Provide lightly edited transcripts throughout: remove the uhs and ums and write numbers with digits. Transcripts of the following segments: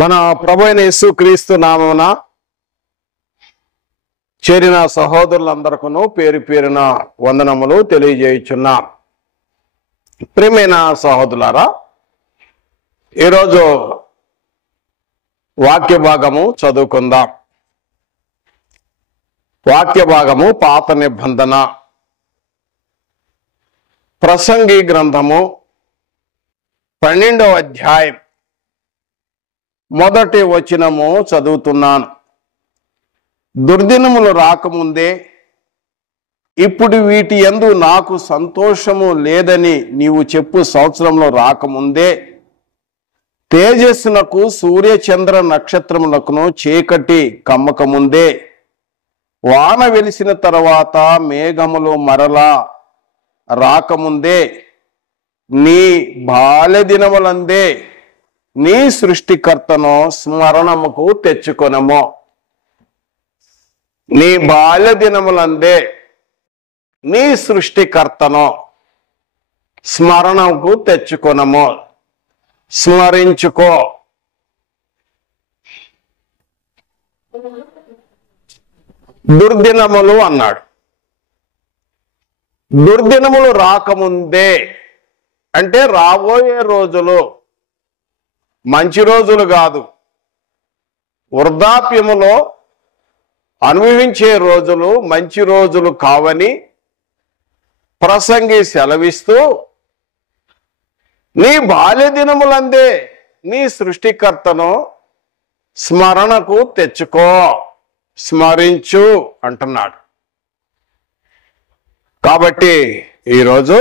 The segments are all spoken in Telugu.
మన ప్రభువైన యేసుక్రీస్తు నామమున చేరిన సహోదరులందరికీ పేరు పేరున వందనములు తెలియజేయుచున్నాం. ప్రియమైన సహోదరులారా, ఈరోజు వాక్య భాగము చదువుకుందాం. వాక్య భాగము పాత నిబంధన ప్రసంగి గ్రంథము 12వ అధ్యాయం మొదటి వచనము చదువుతున్నాను. దుర్దినములు రాకముందే ఇప్పుడు వీటి యందు నాకు సంతోషము లేదని నీవు చెప్పు సంవత్సరంలో రాకముందే తేజస్సునకు సూర్యచంద్ర నక్షత్రములకును చీకటి కమ్మకముందే వాన వెలిసిన తర్వాత మేఘములు మరలా రాకముందే నీ బాల్య దినములందే నీ సృష్టికర్తను స్మరణముకు తెచ్చుకొనము. నీ బాల్య దినములందే నీ సృష్టికర్తను స్మరణకు తెచ్చుకొనము, స్మరించుకో. దుర్దినములు అన్నాడు. దుర్దినములు రాకముందే అంటే రాబోయే రోజులు మంచి రోజులు కాదు, వృద్ధాప్యములో అనుభవించే రోజులు మంచి రోజులు కావని ప్రసంగి సెలవిస్తూ, నీ బాల్య దినములందే నీ సృష్టికర్తను స్మరణకు తెచ్చుకో, స్మరించు అంటున్నాడు. కాబట్టి ఈరోజు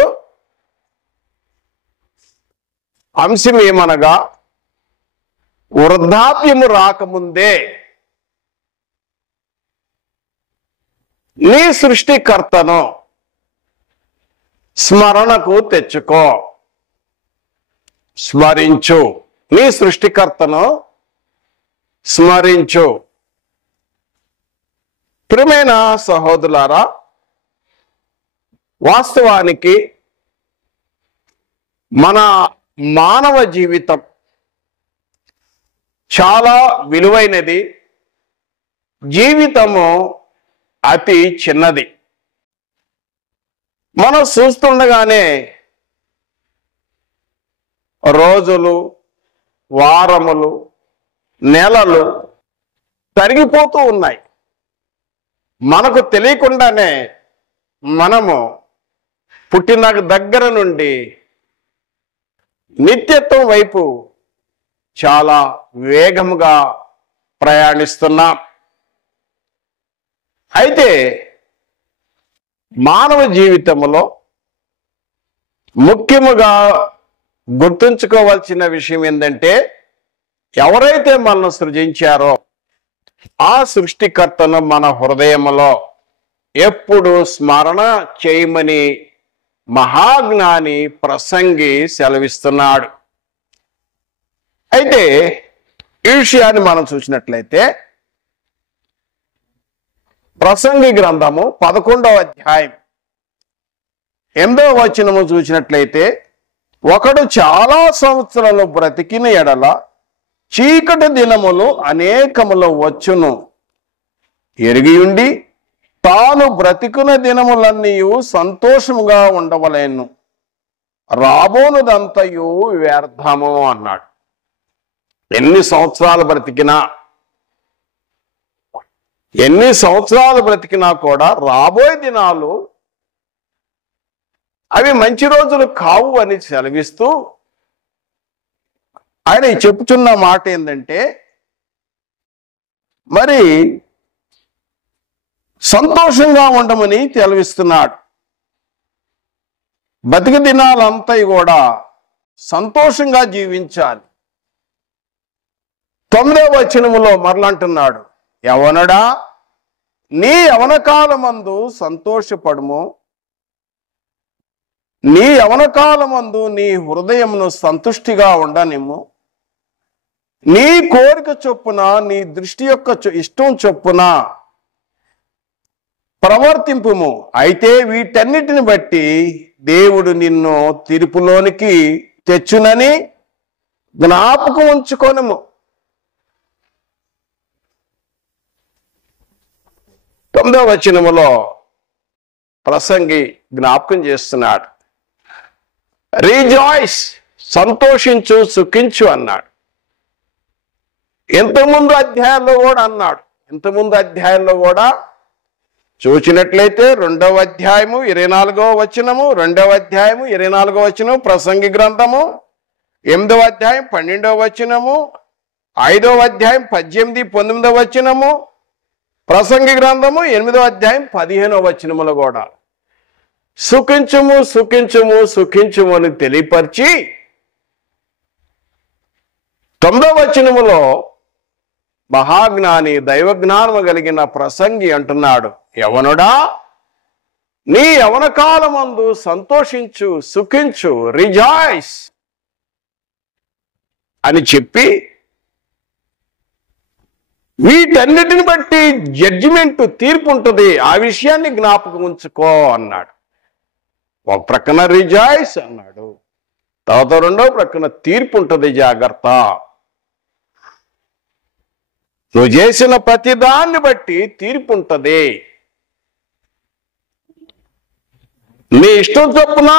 అంశం ఏమనగా, వృద్ధాప్యము రాకముందే నీ సృష్టికర్తను స్మరణకు తెచ్చుకో, స్మరించు. నీ సృష్టికర్తను స్మరించు. ప్రియమైన సహోదరులారా, వాస్తవానికి మన మానవ జీవితం చాలా విలువైనది. జీవితము అతి చిన్నది. మనం చూస్తుండగానే రోజులు, వారములు, నెలలు తరిగిపోతూ ఉన్నాయి. మనకు తెలియకుండానే మనము పుట్టిన దగ్గర నుండి నిత్యత్వం వైపు చాలా వేగముగా ప్రయాణిస్తున్నాం. అయితే మానవ జీవితంలో ముఖ్యముగా గుర్తుంచుకోవాల్సిన విషయం ఏంటంటే, ఎవరైతే మనల్ని సృజించారో ఆ సృష్టికర్తను మన హృదయంలో ఎప్పుడు స్మరణ చేయమని మహాజ్ఞాని ప్రసంగి సెలవిస్తున్నాడు. అయితే ఈ విషయాన్ని మనం చూసినట్లయితే ప్రసంగి గ్రంథము 11వ అధ్యాయం 8వ వచనము చూసినట్లయితే, ఒకడు చాలా సంవత్సరాలు బ్రతికిన ఎడల చీకటి దినములు అనేకములు వచ్చును ఎరిగియుండి తాను బ్రతికున్న దినములన్నీ సంతోషముగా ఉండవలేను, రాబోనుదంతయు వ్యర్థము అన్నాడు. ఎన్ని సంవత్సరాలు బ్రతికినా కూడా రాబోయే దినాలు అవి మంచి రోజులు కావు అని సెలవిస్తూ ఆయన చెప్పుచున్న మాట ఏంటంటే, మరి సంతోషంగా ఉండమని తెలివిస్తున్నాడు. బతికి దినాలంతా కూడా సంతోషంగా జీవించాలి. 9వ వచనములో మరలంటున్నాడు, యవనుడా నీ యవన కాలమందు సంతోషపడుము, నీ యవన కాలమందు నీ హృదయమును సంతుష్టిగా ఉండనిమ్ము, నీ కోరిక చొప్పున నీ దృష్టి యొక్క ఇష్టం చొప్పున ప్రవర్తింపుము. అయితే వీటన్నిటిని బట్టి దేవుడు నిన్ను తీర్పులోనికి తెచ్చునని జ్ఞాపకం ఉంచుకొనుము. 9వ వచనములో ప్రసంగి జ్ఞాపకం చేస్తున్నాడు. రిజాయిస్, సంతోషించు, సుఖించు అన్నాడు. ఇంతకుముందు అధ్యాయంలో కూడా అన్నాడు. ఇంతకుముందు అధ్యాయంలో కూడా చూచినట్లయితే 2వ అధ్యాయము 24వ వచనము, 2వ అధ్యాయము 24వ వచనం ప్రసంగి గ్రంథము, 8వ అధ్యాయం 12వ వచనము, 5వ అధ్యాయం 18, 19వ వచనము, ప్రసంగి గ్రంథము 8వ అధ్యాయం 15వ వచనములో కూడా సుఖించుము సుఖించుము సుఖించుము అని తెలియపరిచి 9వ వచనములో మహాజ్ఞాని, దైవజ్ఞానము కలిగిన ప్రసంగి అంటున్నాడు, యవనుడా నీ యవన కాలమందు సంతోషించు, సుఖించు, రిజాయిస్ అని చెప్పి వీటన్నిటిని బట్టి జడ్జిమెంట్, తీర్పు ఉంటుంది, ఆ విషయాన్ని జ్ఞాపకం ఉంచుకో అన్నాడు. ఒక ప్రక్కన రిజాయిస్ అన్నాడు, తర్వాత 2వ ప్రక్కన తీర్పు ఉంటుంది, జాగ్రత్త. నువ్వు చేసిన ప్రతి దాన్ని బట్టి తీర్పు ఉంటుంది. నీ ఇష్టం చొప్పున,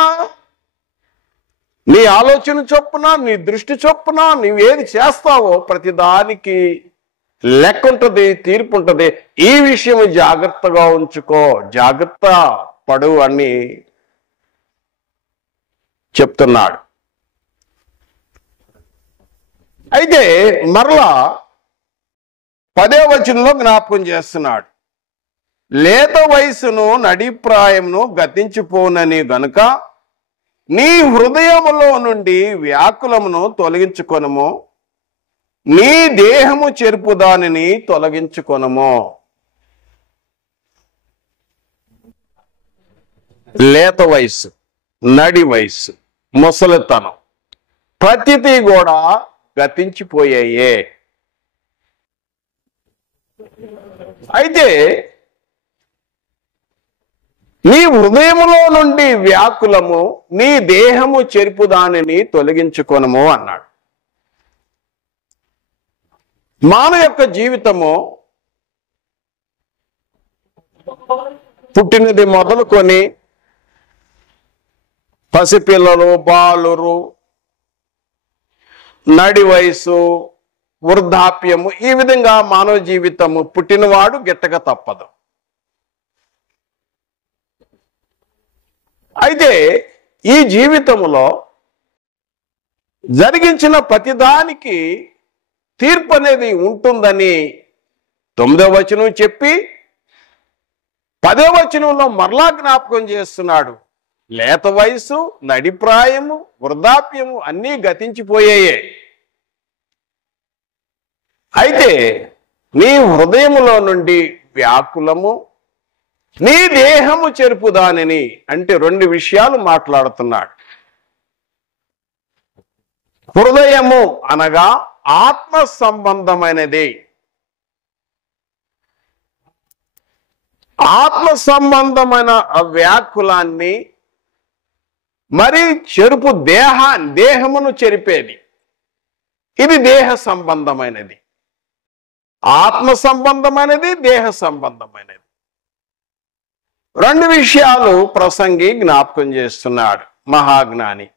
నీ ఆలోచన చొప్పున, నీ దృష్టి చొప్పున నువ్వేది చేస్తావో ప్రతిదానికి లెక్క ఉంటుంది, తీర్పు ఉంటుంది. ఈ విషయం జాగ్రత్తగా ఉంచుకో, జాగ్రత్త పడు అని చెప్తున్నాడు. అయితే మరలా 10వ వచనంలో జ్ఞాపకం చేస్తున్నాడు, లేత వయసును నడిప్రాయమును గతించిపోనని గనుక నీ హృదయములో నుండి వ్యాకులమును తొలగించుకొనుము, నీ దేహము చెరుపు దానిని తొలగించుకొనుము. లేత వయసు, నడి వయసు, ముసలితనం ప్రతిదీ కూడా గతించిపోయాయే. అయితే నీ హృదయములో నుండి వ్యాకులము, నీ దేహము చెరుపు దానిని తొలగించుకొనుము అన్నాడు. మానవ యొక్క జీవితము పుట్టినది మొదలుకొని పసిపిల్లలు, బాలురు, నడి వయసు, వృద్ధాప్యము, ఈ విధంగా మానవ జీవితము పుట్టినవాడు గిట్టక తప్పదు. అయితే ఈ జీవితములో జరిగించిన ప్రతిదానికి తీర్పు అనేది ఉంటుందని 9వ వచనం చెప్పి 10వ వచనంలో మరలా జ్ఞాపకం చేస్తున్నాడు. లేత వయసు, నడిప్రాయము, వృద్ధాప్యము అన్నీ గతించిపోయాయే. అయితే నీ హృదయములో నుండి వ్యాకులము, నీ దేహము చెరుపు దానిని, అంటే 2 విషయాలు మాట్లాడుతున్నాడు. హృదయము అనగా ఆత్మ సంబంధమైనది. ఆత్మ సంబంధమైన వ్యాకులాన్ని, మరి చెరుపు దేహమును చెరిపేది, ఇది దేహ సంబంధమైనది. ఆత్మ సంబంధమైనది, దేహ సంబంధమైనది. 2 విషయాలు ప్రసంగి జ్ఞాపకం చేస్తున్నాడు, మహాజ్ఞాని.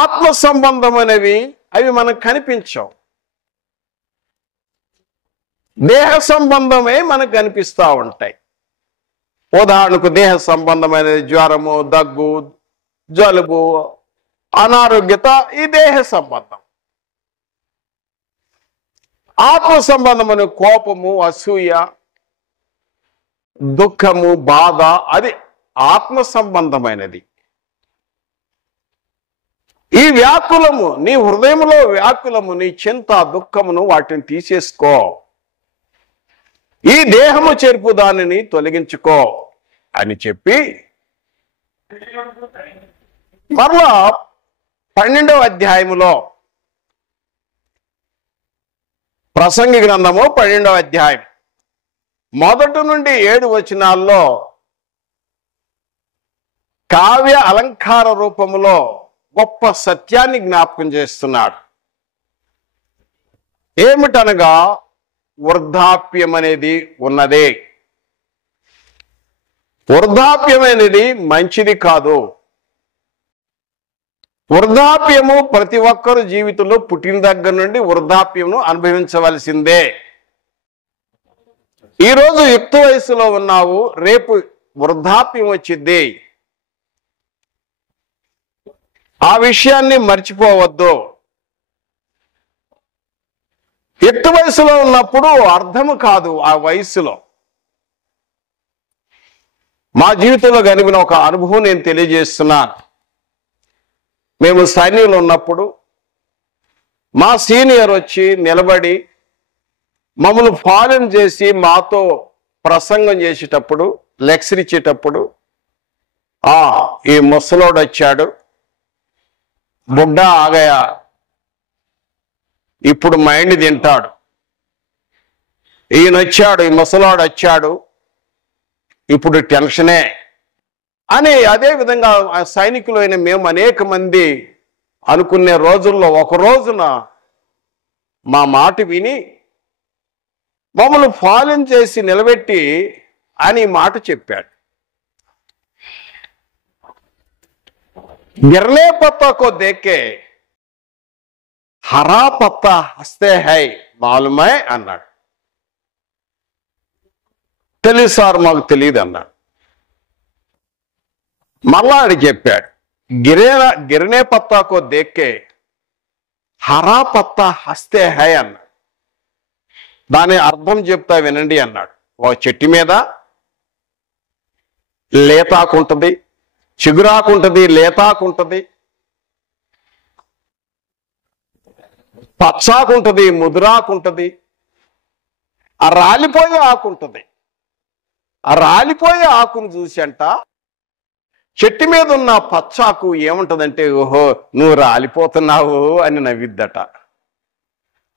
ఆత్మ సంబంధమైనవి అవి మనకు కనిపించవు, దేహ సంబంధమే మనకు కనిపిస్తూ ఉంటాయి. ఉదాహరణకు దేహ సంబంధమైనది జ్వరము, దగ్గు, జలుబు, అనారోగ్యత, ఈ దేహ సంబంధం. ఆత్మ సంబంధమైన కోపము, అసూయ, దుఃఖము, బాధ, అది ఆత్మ సంబంధమైనది. ఈ వ్యాకులము, నీ హృదయంలో వ్యాకులము, నీ చింత, దుఃఖమును వాటిని తీసేసుకో, ఈ దేహము చెరుపు దానిని తొలగించుకో అని చెప్పి మరలా 12వ అధ్యాయములో, ప్రసంగి గ్రంథము 12వ అధ్యాయం 1 నుండి 7 వచనాల్లో కావ్య అలంకార రూపములో గొప్ప సత్యాన్ని జ్ఞాపకం చేస్తున్నాడు. ఏమిటనగా వృద్ధాప్యం అనేది ఉన్నదే. వృద్ధాప్యం అనేది మంచిది కాదు. వృద్ధాప్యము ప్రతి ఒక్కరు జీవితంలో పుట్టిన దగ్గర నుండి వృద్ధాప్యమును అనుభవించవలసిందే. ఈరోజు యుక్త వయసులో ఉన్నావు, రేపు వృద్ధాప్యం వచ్చింది. ఆ విషయాన్ని మర్చిపోవద్దు. యుక్త వయసులో ఉన్నప్పుడు అర్థము కాదు ఆ వయసులో. మా జీవితంలో కలిగిన ఒక అనుభవం నేను తెలియజేస్తున్నాను. మేము సైన్యంలో ఉన్నప్పుడు మా సీనియర్ వచ్చి నిలబడి మమ్మల్ని ఫాలో చేసి మాతో ప్రసంగం చేసేటప్పుడు, లెక్చర్ ఇచ్చేటప్పుడు, ఈ ముసలోడు వచ్చాడు, బుడ్డ ఆగయా, ఇప్పుడు మైండ్ తింటాడు, ఈయన వచ్చాడు, ఈ ముసలోడు వచ్చాడు, ఇప్పుడు టెన్షనే అని. అదే విధంగా సైనికులైన మేము అనేక మంది అనుకునే రోజుల్లో ఒక రోజున మా మాట విని మమ్మల్ని ఫాలో చేసి నిలబెట్టి అని మాట చెప్పాడు. గిరనే పత్తా కో దేకే హరా పత్తా హస్తే హై మాలుమై అన్నాడు. తెలియదు సార్, మాకు తెలియదు అన్నాడు. మళ్ళా అని చెప్పాడు, గిరనే పత్తాకో దేక్కే హరా పత్తా హస్తే హై అన్నాడు. దాని అర్థం చెప్తా వినండి అన్నాడు. ఒక చెట్టు మీద లేతాకుంటుంది, చిగురాకుంటుంది, లేతాకుంటుంది, పచ్చాకుంటుంది, ముదురాకుంటుంది, ఆ రాలిపోయే ఆకుంటుంది. ఆ రాలిపోయే ఆకును చూసి అంట చెట్టు మీద ఉన్న పచ్చాకు ఏముంటదంటే, ఓహో నువ్వు రాలిపోతున్నావు అని నవ్విద్దట.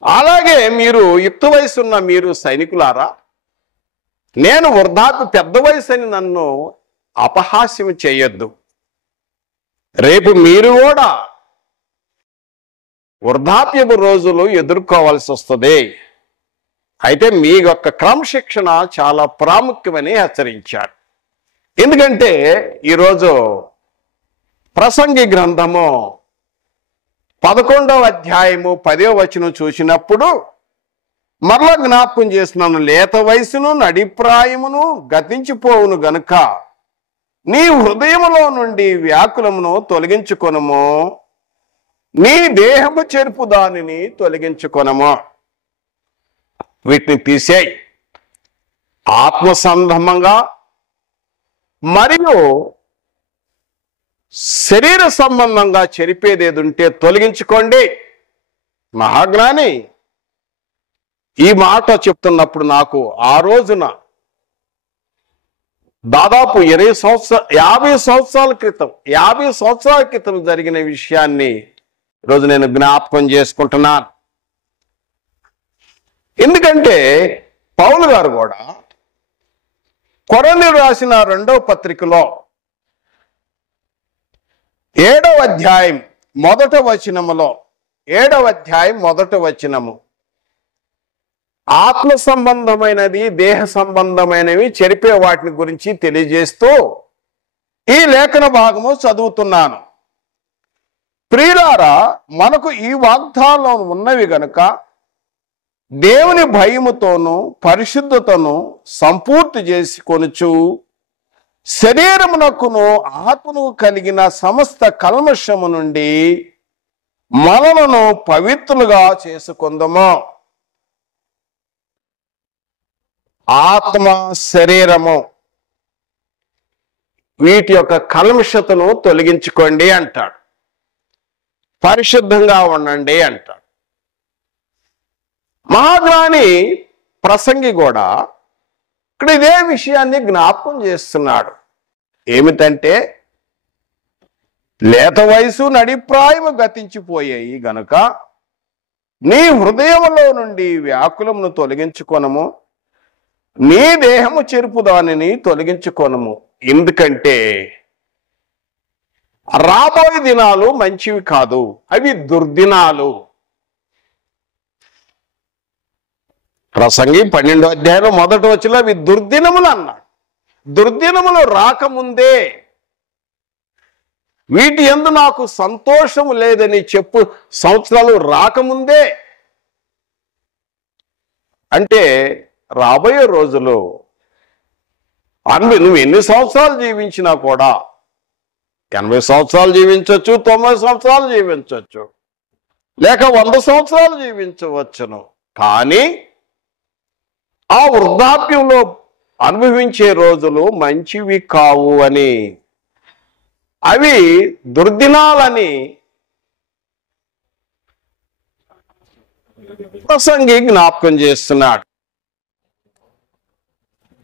అలాగే మీరు యుక్త వయసు ఉన్న మీరు సైనికులారా, నేను వృద్ధాప్య పెద్ద వయసు అని నన్ను అపహాస్యం చేయొద్దు. రేపు మీరు కూడా వృద్ధాప్యపు రోజులు ఎదుర్కోవాల్సి వస్తుంది. అయితే మీ యొక్క క్రమశిక్షణ చాలా ప్రాముఖ్యమని హెచ్చరించాడు. ఎందుకంటే ఈరోజు ప్రసంగి గ్రంథము 11వ అధ్యాయము 10వ వచనం చూసినప్పుడు మరలా జ్ఞాపకం చేస్తున్నాను. లేత వయసును నడిప్రాయమును గతించిపోవును గనుక నీ హృదయములో నుండి వ్యాకులమును తొలగించుకొనము, నీ దేహము చెరుపు దానిని తొలగించుకొనము. వీటిని తీసేయి. ఆత్మ సంబంధంగా మరియు శరీర సంబంధంగా చెరిపేది ఏది ఉంటే తొలగించుకోండి. మహాజ్ఞాని ఈ మాట చెప్తున్నప్పుడు నాకు ఆ రోజున దాదాపు 50 సంవత్సరాల క్రితం జరిగిన విషయాన్ని ఈరోజు నేను జ్ఞాపకం చేసుకుంటున్నాను. ఎందుకంటే పౌలు గారు కూడా కొరింథీయులకు రాసిన 2వ పత్రికలో 7వ అధ్యాయం 1వ వచనములో 7వ అధ్యాయం 1వ వచనము ఆత్మ సంబంధమైనది, దేహ సంబంధమైనవి చెరిపే వాటిని గురించి తెలియజేస్తూ ఈ లేఖన భాగము చదువుతున్నాను. ప్రియులారా, మనకు ఈ వాగ్దానం ఉన్నవి గనుక దేవుని భయముతోనూ పరిశుద్ధతను సంపూర్తి చేసుకొనుచు శరీరమునకును ఆత్మను కలిగిన సమస్త కల్మషము నుండి మనలను పవిత్రులుగా చేసుకొందము. ఆత్మ, శరీరము వీటి యొక్క కల్మషతను తొలగించుకోండి అంటాడు. పరిశుద్ధంగా ఉండండి అంటాడు. మహాజ్ఞాని ప్రసంగి కూడా ఇక్కడ ఇదే విషయాన్ని జ్ఞాపకం చేస్తున్నాడు. ఏమిటంటే లేత వయసు నడిప్రాయము గతించిపోయాయి గనుక నీ హృదయములో నుండి వ్యాకులమును తొలగించుకొనము, నీ దేహము చెరుపు దానిని తొలగించుకొనము. ఎందుకంటే రాబోయే దినాలు మంచివి కాదు, అవి దుర్దినాలు. ప్రసంగి 12వ అధ్యాయంలో మొదటి వచనంలో అవి దుర్దినములు అన్నాడు. దుర్దినములు రాకముందే వీటి యందు నాకు సంతోషము లేదని చెప్పు సంవత్సరాలు రాకముందే, అంటే రాబోయే రోజులు నువ్వు ఎన్ని సంవత్సరాలు జీవించినా కూడా 80 సంవత్సరాలు జీవించవచ్చు, 90 సంవత్సరాలు జీవించవచ్చు, లేక 100 సంవత్సరాలు జీవించవచ్చును. కానీ ఆ వృద్ధాప్యంలో అనుభవించే రోజులు మంచివి కావు అని, అవి దుర్దినాలని ప్రసంగి జ్ఞాపకం చేస్తున్నాడు.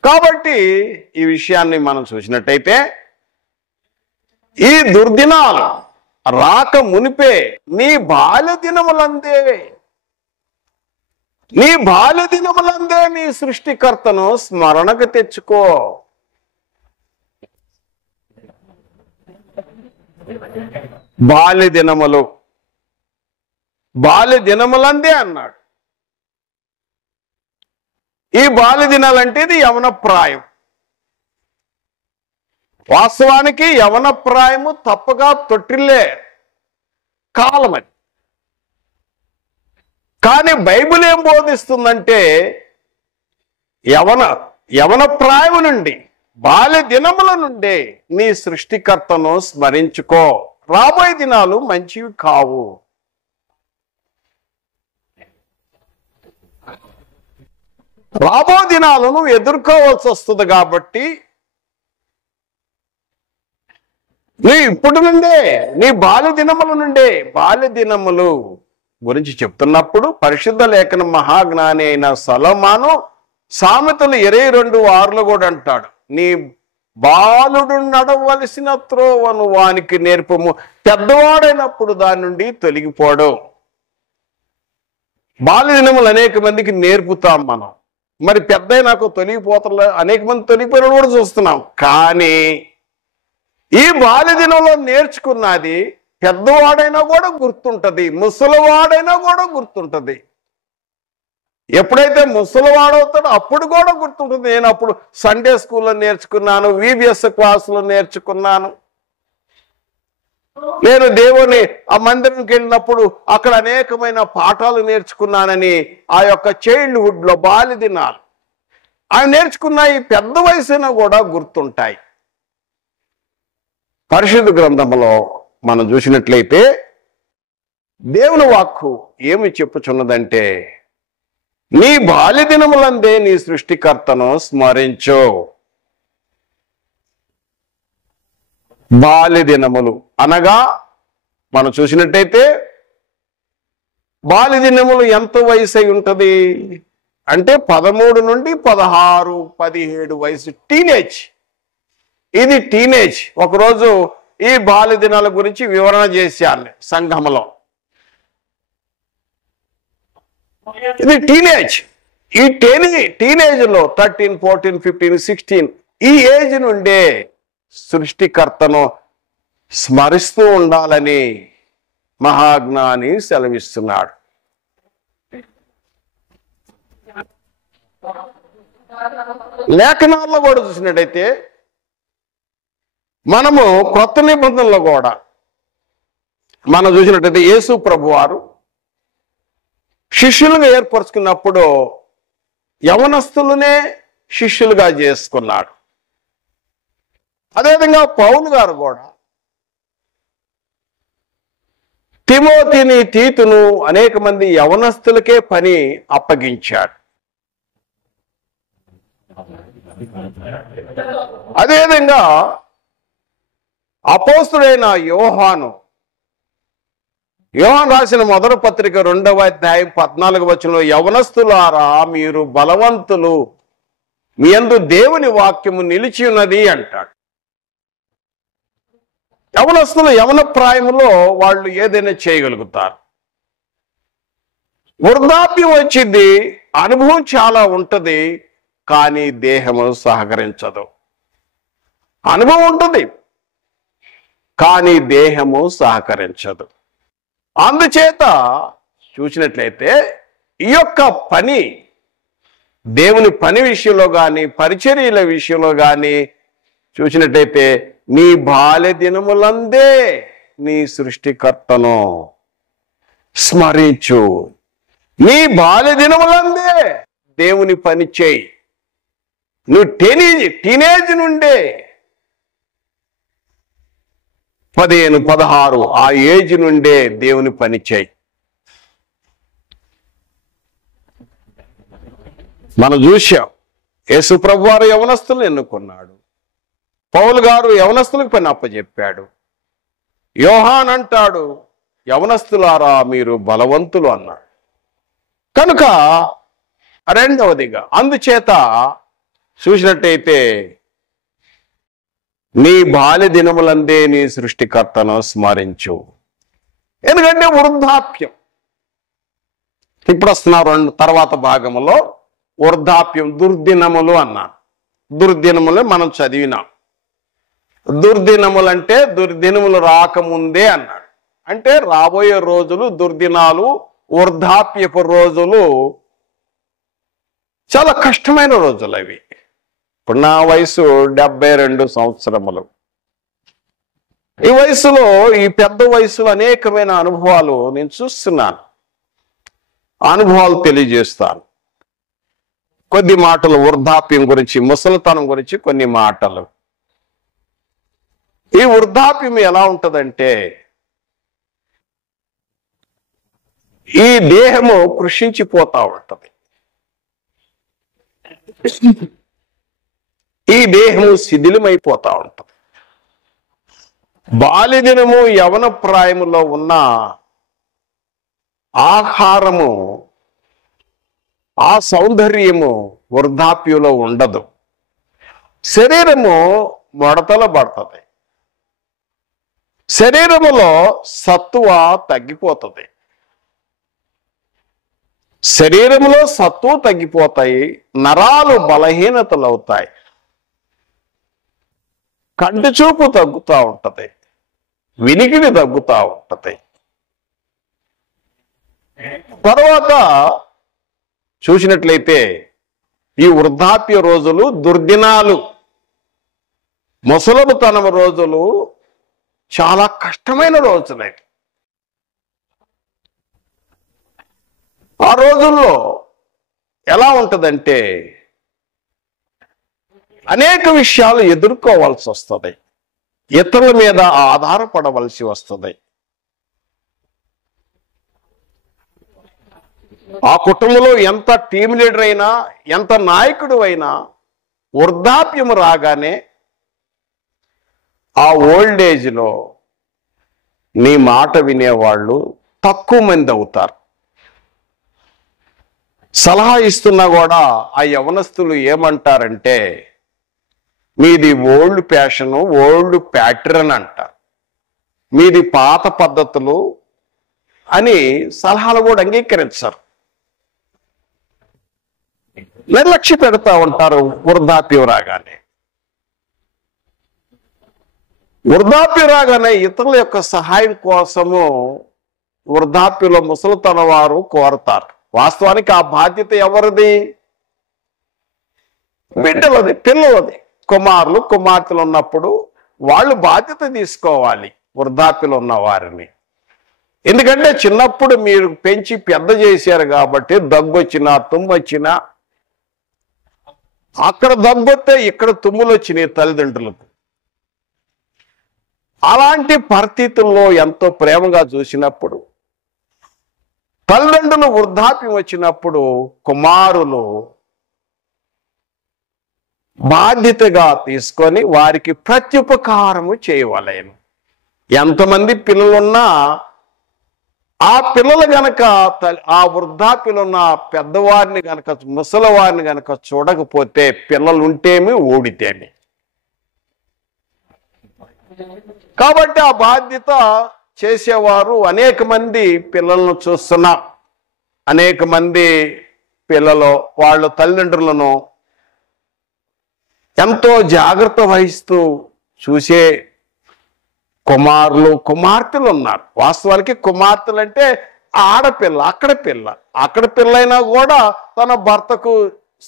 కాబట్టి ఈ విషయాన్ని మనం చూసినట్టయితే ఈ దుర్దినాలు రాక మునిపే నీ బాల్య దినములందే నీ సృష్టికర్తను స్మరణకు తెచ్చుకో. బాల్య దినములందే అన్నాడు. ఈ బాల్య దినాలంటే ఇది యవన ప్రాయం. వాస్తవానికి యవన ప్రాయము తప్పగా తొట్టిల్లే కాలం అది. కానీ బైబిల్ ఏం బోధిస్తుందంటే యవన ప్రాయము నుండి, బాల్య దినముల నుండే నీ సృష్టికర్తను స్మరించుకో. రాబోయే దినాలు మంచివి కావు. రాబో దినాలు నువ్వు ఎదుర్కోవాల్సి వస్తుంది. కాబట్టి నీ ఇప్పుడు నుండే, నీ బాల్య దినములు గురించి చెప్తున్నప్పుడు పరిశుద్ధ లేఖన మహాజ్ఞాని అయిన సొలొమోను సామెతలు 22:6 కూడా అంటాడు, నీ బాలుడు నడవలసిన త్రోవను వానికి నేర్పము, పెద్దవాడైనప్పుడు దాని నుండి తొలగిపోడు. బాల్య దినములు అనేక మందికి నేర్పుతాం మనం. మరి పెద్ద నాకు తొలగిపోతలే, అనేక మంది తొలగిపోయిన కూడా చూస్తున్నాం. కానీ ఈ బాల్య దినంలో నేర్చుకున్నది పెద్దవాడైనా కూడా గుర్తుంటది, ముసలివాడైనా కూడా గుర్తుంటది. ఎప్పుడైతే ముసలివాడవుతాడో అప్పుడు కూడా గుర్తుంటుంది. నేను అప్పుడు సండే స్కూల్లో నేర్చుకున్నాను, VBS క్లాసులో నేర్చుకున్నాను, నేను దేవుని ఆ మందిరంకి వెళ్ళినప్పుడు అక్కడ అనేకమైన పాఠాలు నేర్చుకున్నానని ఆ యొక్క చైల్డ్హుడ్ లో బాల్య దినాలు ఆయన నేర్చుకున్నాయి పెద్ద వయసున కూడా గుర్తుంటాయి. పరిశుద్ధ గ్రంథంలో మనం చూసినట్లయితే దేవుని వాక్కు ఏమి చెప్పుచున్నదంటే, నీ బాల్య దినములందే నీ సృష్టికర్తను స్మరించు. బాల్య దినములు అనగా మనం చూసినట్టయితే బాల్య దినములు ఎంత వయసు అయి ఉంటుంది అంటే 13 నుండి 16, 17 వయసు, టీనేజ్. ఇది టీనేజ్. ఒకరోజు ఈ బాల్య దినాల గురించి వివరణ చేశాను సంఘంలో. ఇది టీనేజ్. ఈ టీనేజ్ లో 13, 14, 15, 16 ఈ ఏజ్ నుండే సృష్టికర్తను స్మరిస్తూ ఉండాలని మహాజ్ఞాని సెలవిస్తున్నాడు. లేఖనాల్లో కూడా చూసినట్టయితే మనము కొత్త నిబంధనలో కూడా మనం చూసినట్టయితే యేసు ప్రభువారు శిష్యులుగా ఏర్పరచుకున్నప్పుడు యవనస్తులనే శిష్యులుగా చేసుకున్నాడు. అదేవిధంగా పౌలు గారు కూడా తిమోతిని, తీతును అనేక మంది యవనస్తులకే పని అప్పగించాడు. అదేవిధంగా అపోస్తుడైన యోహాను రాసిన మొదటి పత్రిక 2వ అధ్యాయం 14వ వచనంలో, యవనస్తులారా మీరు బలవంతులు, మీ యందు దేవుని వాక్యము నిలిచి ఉన్నది అంటాడు. యవనస్తులు యవన ప్రాయములో వాళ్ళు ఏదైనా చేయగలుగుతారు. వృద్ధాప్యం వచ్చింది, అనుభవం చాలా ఉంటుంది, కానీ దేహము సహకరించదు. అనుభవం ఉంటుంది కానీ దేహము సహకరించదు. అందుచేత చూసినట్లయితే ఈ యొక్క పని దేవుని పని విషయంలో కానీ పరిచర్యల విషయంలో కానీ చూసినట్టయితే నీ బాల్య దినములందే నీ సృష్టికర్తను స్మరించు. నీ బాల్య దినములందే దేవుని పని చేయి. నువ్వు టీనేజ్ నుండే 15, 16 ఆ ఏజ్ నుండే దేవుని పని చేయి. మనం చూశాం, యేసు ప్రభు వారు యవనస్తులను ఎన్నుకున్నాడు. పౌలు గారు యవనస్తులకు పని అప్పచెప్పాడు. యోహాన్ అంటాడు, యవనస్తులారా మీరు బలవంతులు అన్నాడు. కనుక రెండవదిగా అందుచేత చూసినట్టయితే నీ బాల్య దినములందే నీ సృష్టికర్తను స్మరించు. ఎందుకంటే వృద్ధాప్యం ఇప్పుడు వస్తున్నారు. తర్వాత భాగంలో వృద్ధాప్యం దుర్దినములు అన్నాను. దుర్దినములు మనం చదివినాం. దుర్దినములు అంటే దుర్దినములు రాకముందే అన్నాడు. అంటే రాబోయే రోజులు దుర్దినాలు, వృద్ధాప్యపు రోజులు చాలా కష్టమైన రోజులు అవి. ఇప్పుడు నా వయసు 72 సంవత్సరములు. ఈ వయసులో, ఈ పెద్ద వయసులో అనేకమైన అనుభవాలు నేను చూస్తున్నాను. అనుభవాలు తెలియజేస్తాను. కొద్ది మాటలు వృద్ధాప్యం గురించి, ముసలితనం గురించి కొన్ని మాటలు. ఈ వృద్ధాప్యం ఎలా ఉంటుందంటే, ఈ దేహము కృషించిపోతా ఉంటుంది. ఈ దేహము శిథిలమైపోతా ఉంటుంది. బాల్యదినము యవన ప్రాయములో ఉన్న ఆహారము, ఆ సౌందర్యము వృద్ధాప్యంలో ఉండదు. శరీరము ముడతలు పడుతుంది. శరీరములో సత్తువ తగ్గిపోతుంది. శరీరంలో సత్తువ తగ్గిపోతాయి. నరాలు బలహీనతలు అవుతాయి. కంటి చూపు తగ్గుతూ ఉంటది. వినికిడి తగ్గుతూ ఉంటది. తర్వాత చూసినట్లయితే ఈ వృద్ధాప్య రోజులు దుర్దినాలు, ముసలముతనం రోజులు చాలా కష్టమైన రోజులే. ఆ రోజుల్లో ఎలా ఉంటుందంటే అనేక విషయాలు ఎదుర్కోవాల్సి వస్తుంది. ఇతరుల మీద ఆధారపడవలసి వస్తుంది. ఆ కుటుంబంలో ఎంత టీం లీడర్ అయినా, ఎంత నాయకుడు అయినా వృద్ధాప్యం రాగానే ఆ ఓల్డ్ ఏజ్లో నీ మాట వినేవాళ్ళు తక్కువ మంది అవుతారు. సలహా ఇస్తున్నా కూడా ఆ యవనస్తులు ఏమంటారంటే, మీది ఓల్డ్ ఫ్యాషను, ఓల్డ్ ప్యాటర్న్ అంటారు, మీది పాత పద్ధతులు అని సలహాలు కూడా అంగీకరించారు. నిర్లక్ష్య పెడతా ఉంటారు. వృద్ధాప్యం రాగానే ఇతరుల యొక్క సహాయం కోసము వృద్ధాప్యంలో ముసలితన వారు కోరతారు. వాస్తవానికి ఆ బాధ్యత ఎవరిది? బిడ్డలది, పిల్లలది. కుమారులు కుమార్తెలు ఉన్నప్పుడు వాళ్ళు బాధ్యత తీసుకోవాలి వృద్ధాప్యంలో ఉన్న వారిని. ఎందుకంటే చిన్నప్పుడు మీరు పెంచి పెద్ద చేశారు కాబట్టి దగ్గొచ్చినా తుమ్మొచ్చినా, అక్కడ దగ్గొస్తే ఇక్కడ తుమ్ములు వచ్చినాయి తల్లిదండ్రులకు. అలాంటి పరిస్థితుల్లో ఎంతో ప్రేమగా చూసినప్పుడు, తల్లిదండ్రులు వృద్ధాప్యం వచ్చినప్పుడు కుమారులు బాధ్యతగా తీసుకొని వారికి ప్రత్యుపకారము చేయవలెను. ఎంతమంది పిల్లలున్నా ఆ పిల్లలు గనక ఆ వృద్ధాప్యంలో ఉన్న పెద్దవారిని గనక, ముసలివారిని గనక చూడకపోతే పిల్లలు ఉంటేమి ఓడితేమి. కాబట్టి ఆ బాధ్యత చేసేవారు అనేక మంది పిల్లలను చూస్తున్నా, అనేక మంది పిల్లలు వాళ్ళ తల్లిదండ్రులను ఎంతో జాగ్రత్త వహిస్తూ చూసే కుమారులు కుమార్తెలు ఉన్నారు. వాస్తవానికి కుమార్తెలు అంటే ఆడపిల్ల, అక్కడ పిల్ల అయినా కూడా తన భర్తకు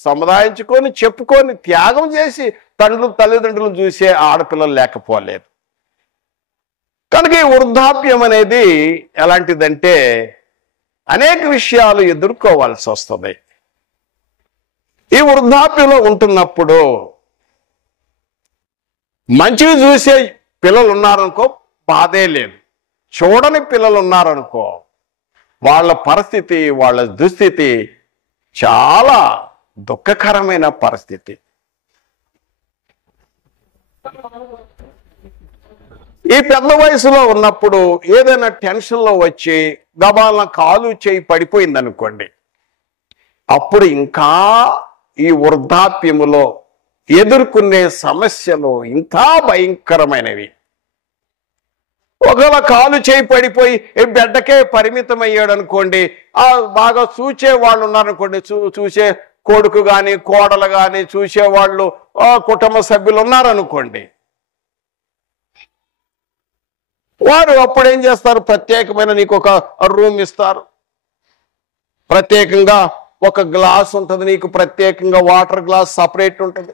సముదాయించుకొని చెప్పుకొని త్యాగం చేసి తల్లిదండ్రులను చూసే ఆడపిల్లలు లేకపోలేదు. కనుక ఈ వృద్ధాప్యం అనేది ఎలాంటిదంటే అనేక విషయాలు ఎదుర్కోవాల్సి వస్తుంది. ఈ వృద్ధాప్యంలో ఉంటున్నప్పుడు మంచివి చూసే పిల్లలు ఉన్నారనుకో బాధే లేదు. చూడని పిల్లలు ఉన్నారనుకో వాళ్ళ పరిస్థితి, వాళ్ళ దుస్థితి చాలా దుఃఖకరమైన పరిస్థితి. ఈ పెద్ద వయసులో ఉన్నప్పుడు ఏదైనా టెన్షన్లో వచ్చి గబాలన కాలు చేయి పడిపోయింది అనుకోండి, అప్పుడు ఇంకా ఈ వృద్ధాప్యములో ఎదుర్కొనే సమస్యలు ఇంకా భయంకరమైనవి. ఒకవేళ కాలు చేయి పడిపోయి బిడ్డకే పరిమితం అయ్యాడు అనుకోండి, బాగా చూసే వాళ్ళు ఉన్నారనుకోండి, చూసే కొడుకు కానీ కోడలు కానీ చూసేవాళ్ళు కుటుంబ సభ్యులు ఉన్నారనుకోండి, వారు అప్పుడేం చేస్తారు, ప్రత్యేకమైన నీకు ఒక రూమ్ ఇస్తారు, ప్రత్యేకంగా ఒక గ్లాస్ ఉంటుంది, నీకు ప్రత్యేకంగా వాటర్ గ్లాస్ సపరేట్ ఉంటుంది,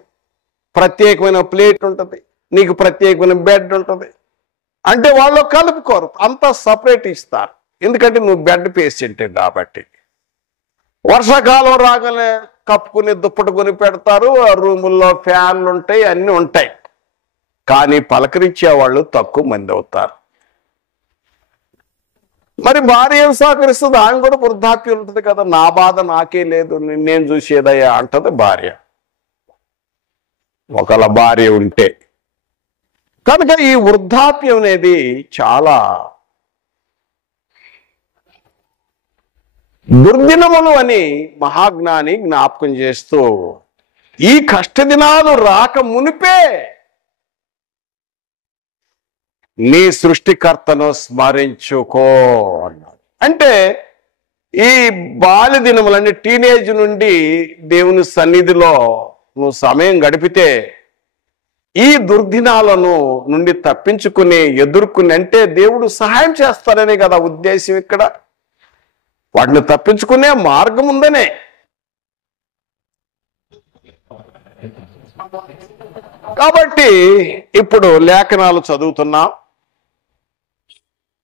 ప్రత్యేకమైన ప్లేట్ ఉంటుంది, నీకు ప్రత్యేకమైన బెడ్ ఉంటుంది. అంటే వాళ్ళు కలుపుకోరు, అంతా సపరేట్ ఇస్తారు. ఎందుకంటే నువ్వు బెడ్ పేషెంట్ కాబట్టి. వర్షాకాలం రాగానే కప్పుకుని దుప్పటి కొని పెడతారు, రూముల్లో ఫ్యాన్లు ఉంటాయి, అన్నీ ఉంటాయి. కానీ పలకరించే వాళ్ళు తక్కువ మంది అవుతారు. మరి భార్య ఏం సహకరిస్తుంది? ఆమె కూడా వృద్ధాప్యం ఉంటుంది కదా, నా బాధ నాకే లేదు, నేను చూసేదయ్యా అంటది భార్య, ఒకళ్ళ భార్య ఉంటే. కనుక ఈ వృద్ధాప్యం అనేది చాలా దుర్దినములు అని మహాజ్ఞాని జ్ఞాపకం చేస్తూ, ఈ కష్టదినాలు రాక మునిపే నీ సృష్టికర్తను స్మరించుకో అన్నాడు. అంటే ఈ బాల్య దినములన్నీ టీనేజ్ నుండి దేవుని సన్నిధిలో నువ్వు సమయం గడిపితే ఈ దుర్దినాలను నుండి తప్పించుకుని ఎదుర్కొని, అంటే దేవుడు సహాయం చేస్తాడనే కదా ఉద్దేశం ఇక్కడ. వాటిని తప్పించుకునే మార్గం ఉందనే. కాబట్టి ఇప్పుడు లేఖనాలు చదువుతున్నాం.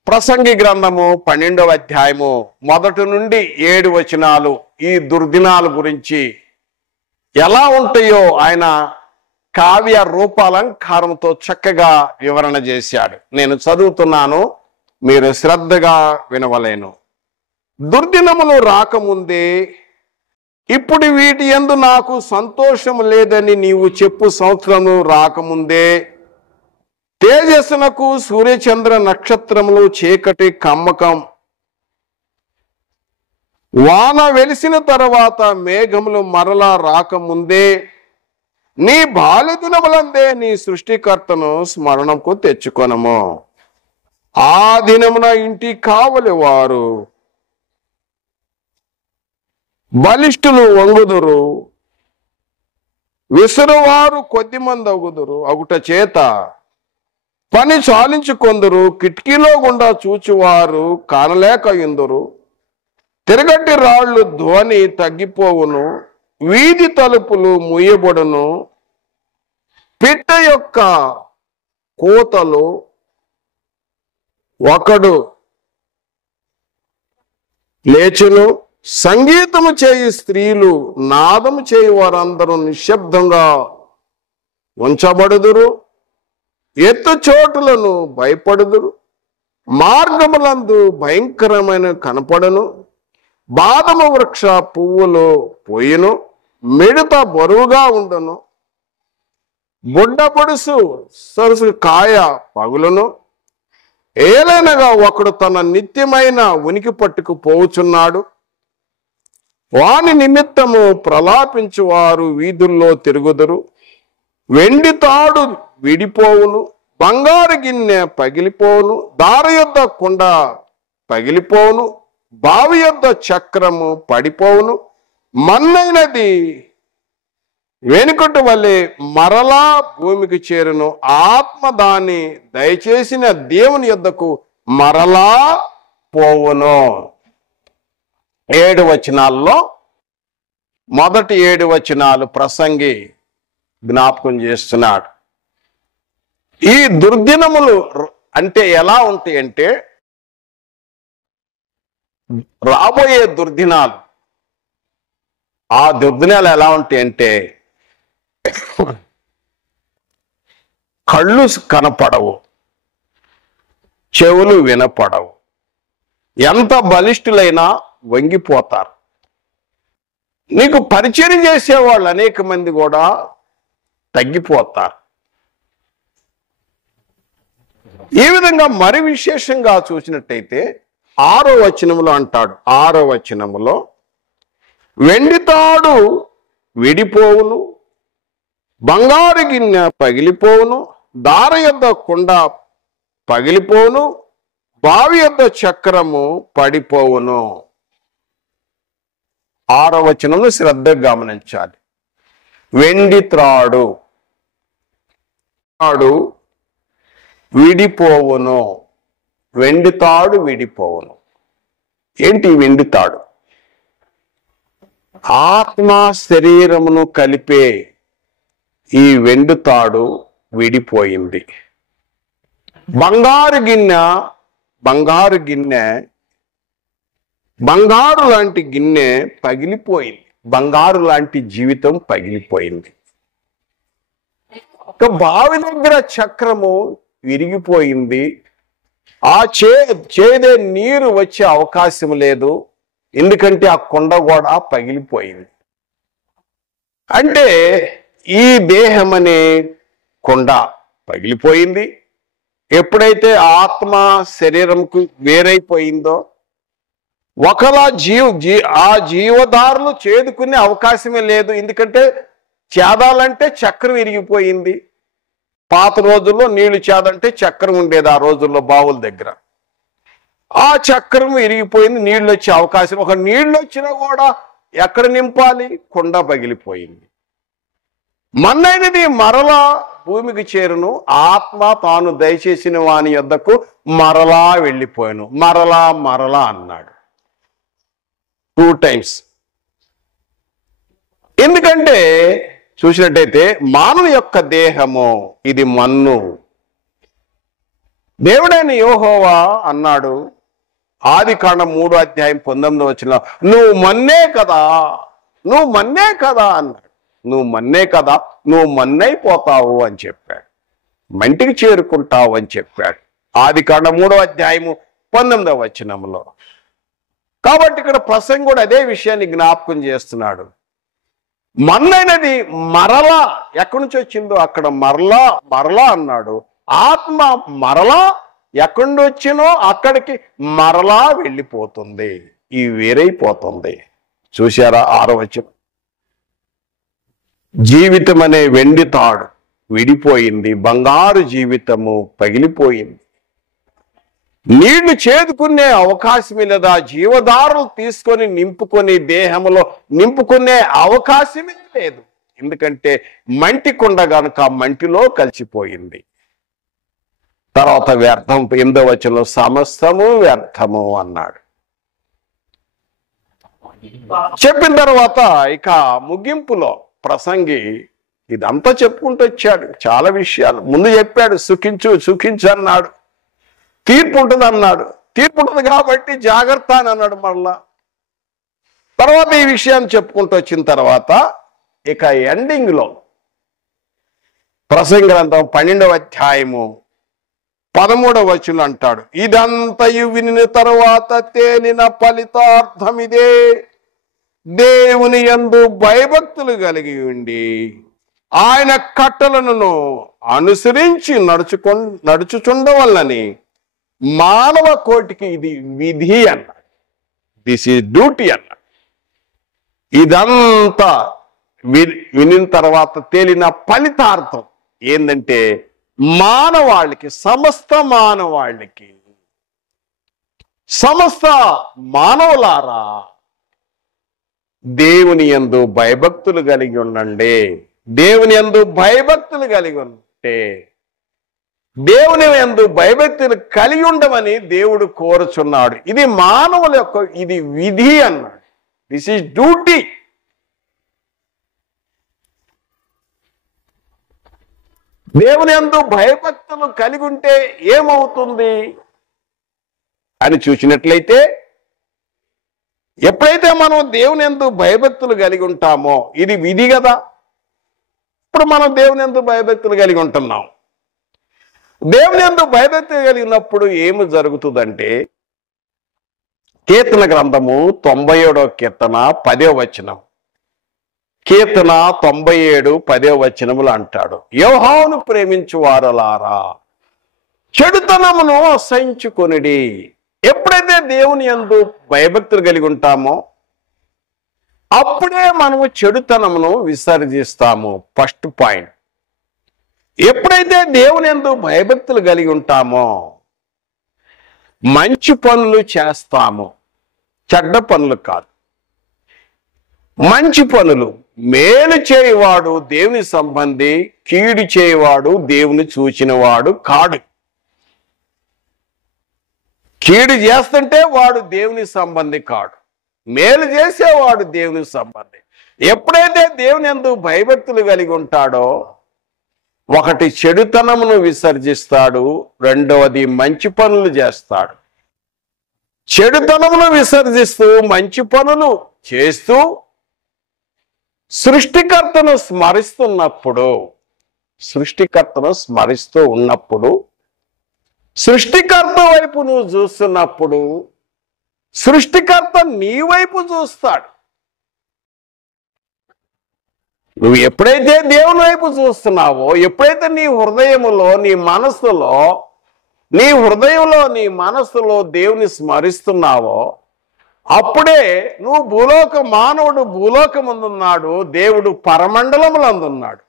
ప్రసంగి గ్రంథము 12వ అధ్యాయము 1 నుండి 7 వచనాలు ఈ దుర్దినాల గురించి ఎలా ఉంటాయో ఆయన కావ్య రూపాలంకారంతో చక్కగా వివరణ చేశాడు. నేను చదువుతున్నాను, మీరు శ్రద్ధగా వినవలేను. దుర్దినములు రాకముందే ఇప్పుడు వీటి యందు నాకు సంతోషం లేదని నీవు చెప్పు సంవత్సరము రాకముందే తేజస్సునకు సూర్యచంద్ర నక్షత్రములు చీకటి కమ్మకం, వాన వెలిసిన తర్వాత మేఘములు మరలా రాకముందే నీ బాల్య దినములందే నీ సృష్టికర్తను స్మరణకు తెచ్చుకొనము. ఆ దినమున ఇంటి కావలి వారు బలిష్ఠులు వంగుదురు, విసురువారు కొద్దిమంది అగుట చేత పని చాలించుకొందురు, కిటికీలో గుండా చూచువారు కానలేకయుందురు, తిరగటి రాళ్ళు ధ్వని తగ్గిపోవును, వీధి తలుపులు ముయ్యబడును, పిట్ట యొక్క కోతలు ఒకడు లేచును, సంగీతము చేయి స్త్రీలు నాదము చేయి వారందరూ నిశ్శబ్దంగా ఉంచబడుదురు, ఎత్తు చోటులను భయపడుదురు, మార్గములందు భయంకరమైన కనపడను, బాదము వృక్ష పువ్వులు పోయిను, మిడత బరువుగా ఉండును, బుడ్డ పొడుసు సరసు కాయ పగులును, ఏలైనగా ఒకడు తన నిత్యమైన ఉనికి పట్టుకు పోవుచున్నాడు, వాని నిమిత్తము ప్రలాపించువారు వీధుల్లో తిరుగుదురు, వెండి తాడు విడిపోవును, బంగారు గిన్నె పగిలిపోవును, దార యొద్ద కుండ పగిలిపోవును, బావి యొద్ద చక్రము పడిపోవును, మన్నైనది వెనుకటి వలె మరలా భూమికి చేరును, ఆత్మ దాన్ని దయచేసిన దేవుని యొద్దకు మరలా పోవును. 7 వచనాల్లో మొదటి 7 వచనాలు ప్రసంగి జ్ఞాపకం చేస్తున్నాడు. ఈ దుర్దినములు అంటే ఎలా ఉంటాయి అంటే, రాబోయే దుర్దినాలు, ఆ దుర్దినాలు ఎలా ఉంటాయి అంటే, కళ్ళు కనపడవు, చెవులు వినపడవు, ఎంత బలిష్ఠులైనా వంగిపోతారు. నీకు పరిచయం చేసేవాళ్ళు అనేక మంది కూడా తగ్గిపోతారు. ఈ విధంగా మరి విశేషంగా చూసినట్టయితే 6వ వచనములో అంటాడు, 6వ వచనములో వెండి తాడు విడిపోవును, బంగారు గిన్నె పగిలిపోవును, దార యొద్ద కుండ పగిలిపోవును, బావి యొద్ద చక్రము పడిపోవును. 6వ వచనంలో శ్రద్ధగా గమనించాలి. వెండి త్రాడు విడిపోవును, వెండి తాడు విడిపోవును. ఏంటి వెండి తాడు? ఆత్మ శరీరమును కలిపే ఈ వెండి తాడు విడిపోయింది. బంగారు గిన్నె బంగారు లాంటి గిన్నె పగిలిపోయింది, బంగారు లాంటి జీవితం పగిలిపోయింది. ఒక బావి దగ్గర చక్రము విరిగిపోయింది, ఆ చేదే నీరు వచ్చే అవకాశం లేదు, ఎందుకంటే ఆ కొండ కూడా పగిలిపోయింది. అంటే ఈ దేహం అనే కొండ పగిలిపోయింది. ఎప్పుడైతే ఆత్మ శరీరంకు వేరైపోయిందో, ఒకలా ఆ జీవదారులు చేదుకునే అవకాశమే లేదు, ఎందుకంటే చేదాలంటే చక్రం విరిగిపోయింది. పాత రోజుల్లో నీళ్లు చేదంటే చక్రం ఉండేది, ఆ రోజుల్లో బావుల దగ్గర. ఆ చక్రం విరిగిపోయింది, నీళ్ళు వచ్చే అవకాశం, ఒక నీళ్ళు వచ్చినా కూడా ఎక్కడ నింపాలి? కొండ పగిలిపోయింది. మన్నైనది మరలా భూమికి చేరును, ఆత్మ తాను దయచేసిన వాని యొద్దకు మరలా వెళ్ళిపోయాను. మరలా అన్నాడు 2 times. ఎందుకంటే చూసినట్టయితే మానవ యొక్క దేహము ఇది మన్ను. దేవుడైన యెహోవా అన్నాడు, ఆదికాండం 3వ అధ్యాయం 19వ వచనంలో, నువ్వు మన్నే కదా అన్నాడు. నువ్వు మన్నే కదా, నువ్వు మన్నైపోతావు అని చెప్పాడు, మంటికి చేరుకుంటావు అని చెప్పాడు. ఆదికాండం 3వ అధ్యాయము 19వ వచనంలో. కాబట్టి ఇక్కడ ప్రసంగి కూడా అదే విషయాన్ని జ్ఞాపకం చేస్తున్నాడు. మన్నైనది మరలా ఎక్కడి నుంచి వచ్చిందో అక్కడ మరలా అన్నాడు. ఆత్మ మరలా ఎక్కడి నుంచి వచ్చినో అక్కడికి మరలా వెళ్ళిపోతుంది, ఈ వేరైపోతుంది. చూశారా 6వ వచనం? జీవితం అనే వెండి తాడు విడిపోయింది, బంగారు జీవితము పగిలిపోయింది. నీళ్లు చేదుకునే అవకాశమే లేదా, జీవధారలు తీసుకొని నింపుకొని దేహంలో నింపుకునే అవకాశమే లేదు, ఎందుకంటే మంటి కొండ గనుక మంటిలో కలిసిపోయింది. తర్వాత వ్యర్థం 8వ వచనంలో సమస్తము వ్యర్థము అన్నాడు. చెప్పిన తర్వాత ఇక ముగింపులో ప్రసంగి ఇదంతా చెప్పుకుంటూ వచ్చాడు, చాలా విషయాలు ముందు చెప్పాడు. సుఖించు అన్నాడు, తీర్పు ఉంటుంది అన్నాడు, తీర్పు ఉంటుంది కాబట్టి జాగ్రత్త అని అన్నాడు. మరలా తర్వాత ఈ విషయాన్ని చెప్పుకుంటూ వచ్చిన తర్వాత ఇక ఎండింగ్లో ప్రసంగి గ్రంథం 12వ అధ్యాయము 13వ వచనం అంటాడు, ఇదంతయు వినిన తరువాత తేలిన ఫలితార్థం ఇదే, దేవుని యందు భయభక్తులు కలిగి ఉండి ఆయన కట్టలను అనుసరించి నడుచుచుండవల్లని మానవ కోటికి ఇది విధి అన్నాడు. దిస్ ఈజ్ డ్యూటీ అన్నాడు. ఇదంతా వినిన తర్వాత తేలిన ఫలితార్థం ఏంటంటే మానవాళికి, సమస్త మానవులారా దేవుని యందు భయభక్తులు కలిగి ఉండండి. దేవుని యందు భయభక్తులు కలిగి ఉంటే, దేవుని యందు భయభక్తులు కలిగి ఉండమని దేవుడు కోరుచున్నాడు. ఇది మానవుల యొక్క ఇది విధి అన్నాడు. This is duty. దేవుని యందు భయభక్తులు కలిగి ఉంటే ఏమవుతుంది అని చూసినట్లయితే, ఎప్పుడైతే మనం దేవుని యందు భయభక్తులు కలిగి ఉంటామో, ఇది విధి కదా. ఇప్పుడు మనం దేవుని యందు భయభక్తులు కలిగి ఉంటున్నాం. దేవుని యందు భయభక్తులు కలిగినప్పుడు ఏమి జరుగుతుందంటే, కీర్తన గ్రంథము 97వ కీర్తన 10వ వచనం, కీర్తన 97 10వ వచనములు అంటాడు, యెహోవాను ప్రేమించు వారలారా చెడుతనమును అసహించుకొనిడి. ఎప్పుడైతే దేవుని యందు భయభక్తులు కలిగి ఉంటామో అప్పుడే మనము చెడుతనమును విసర్జిస్తాము. First point. ఎప్పుడైతే దేవుని యందు భయభక్తులు కలిగి ఉంటామో మంచి పనులు చేస్తాము, చెడ్డ పనులు కాదు, మంచి పనులు. మేలు చేయవాడు దేవుని సంబంధి, కీడు చేయవాడు దేవుని చూచినవాడు కాడు. కీడు చేస్తుంటే వాడు దేవుని సంబంధి కాడు, మేలు చేసేవాడు దేవుని సంబంధి. ఎప్పుడైతే దేవుని యందు భయభక్తులు కలిగి ఉంటాడో ఒకటి చెడుతనమును విసర్జిస్తాడు, రెండవది మంచి పనులు చేస్తాడు. చెడుతనమును విసర్జిస్తూ మంచి పనులు చేస్తూ సృష్టికర్తను స్మరిస్తూ ఉన్నప్పుడు, సృష్టికర్త వైపు నువ్వు చూస్తున్నప్పుడు సృష్టికర్త నీ వైపు చూస్తాడు. నువ్వు ఎప్పుడైతే దేవుని వైపు చూస్తున్నావో, ఎప్పుడైతే నీ హృదయములో నీ మనస్సులో దేవుని స్మరిస్తున్నావో అప్పుడే నువ్వు మానవుడు భూలోకమందున్నాడు, దేవుడు పరమండలములందున్నాడు.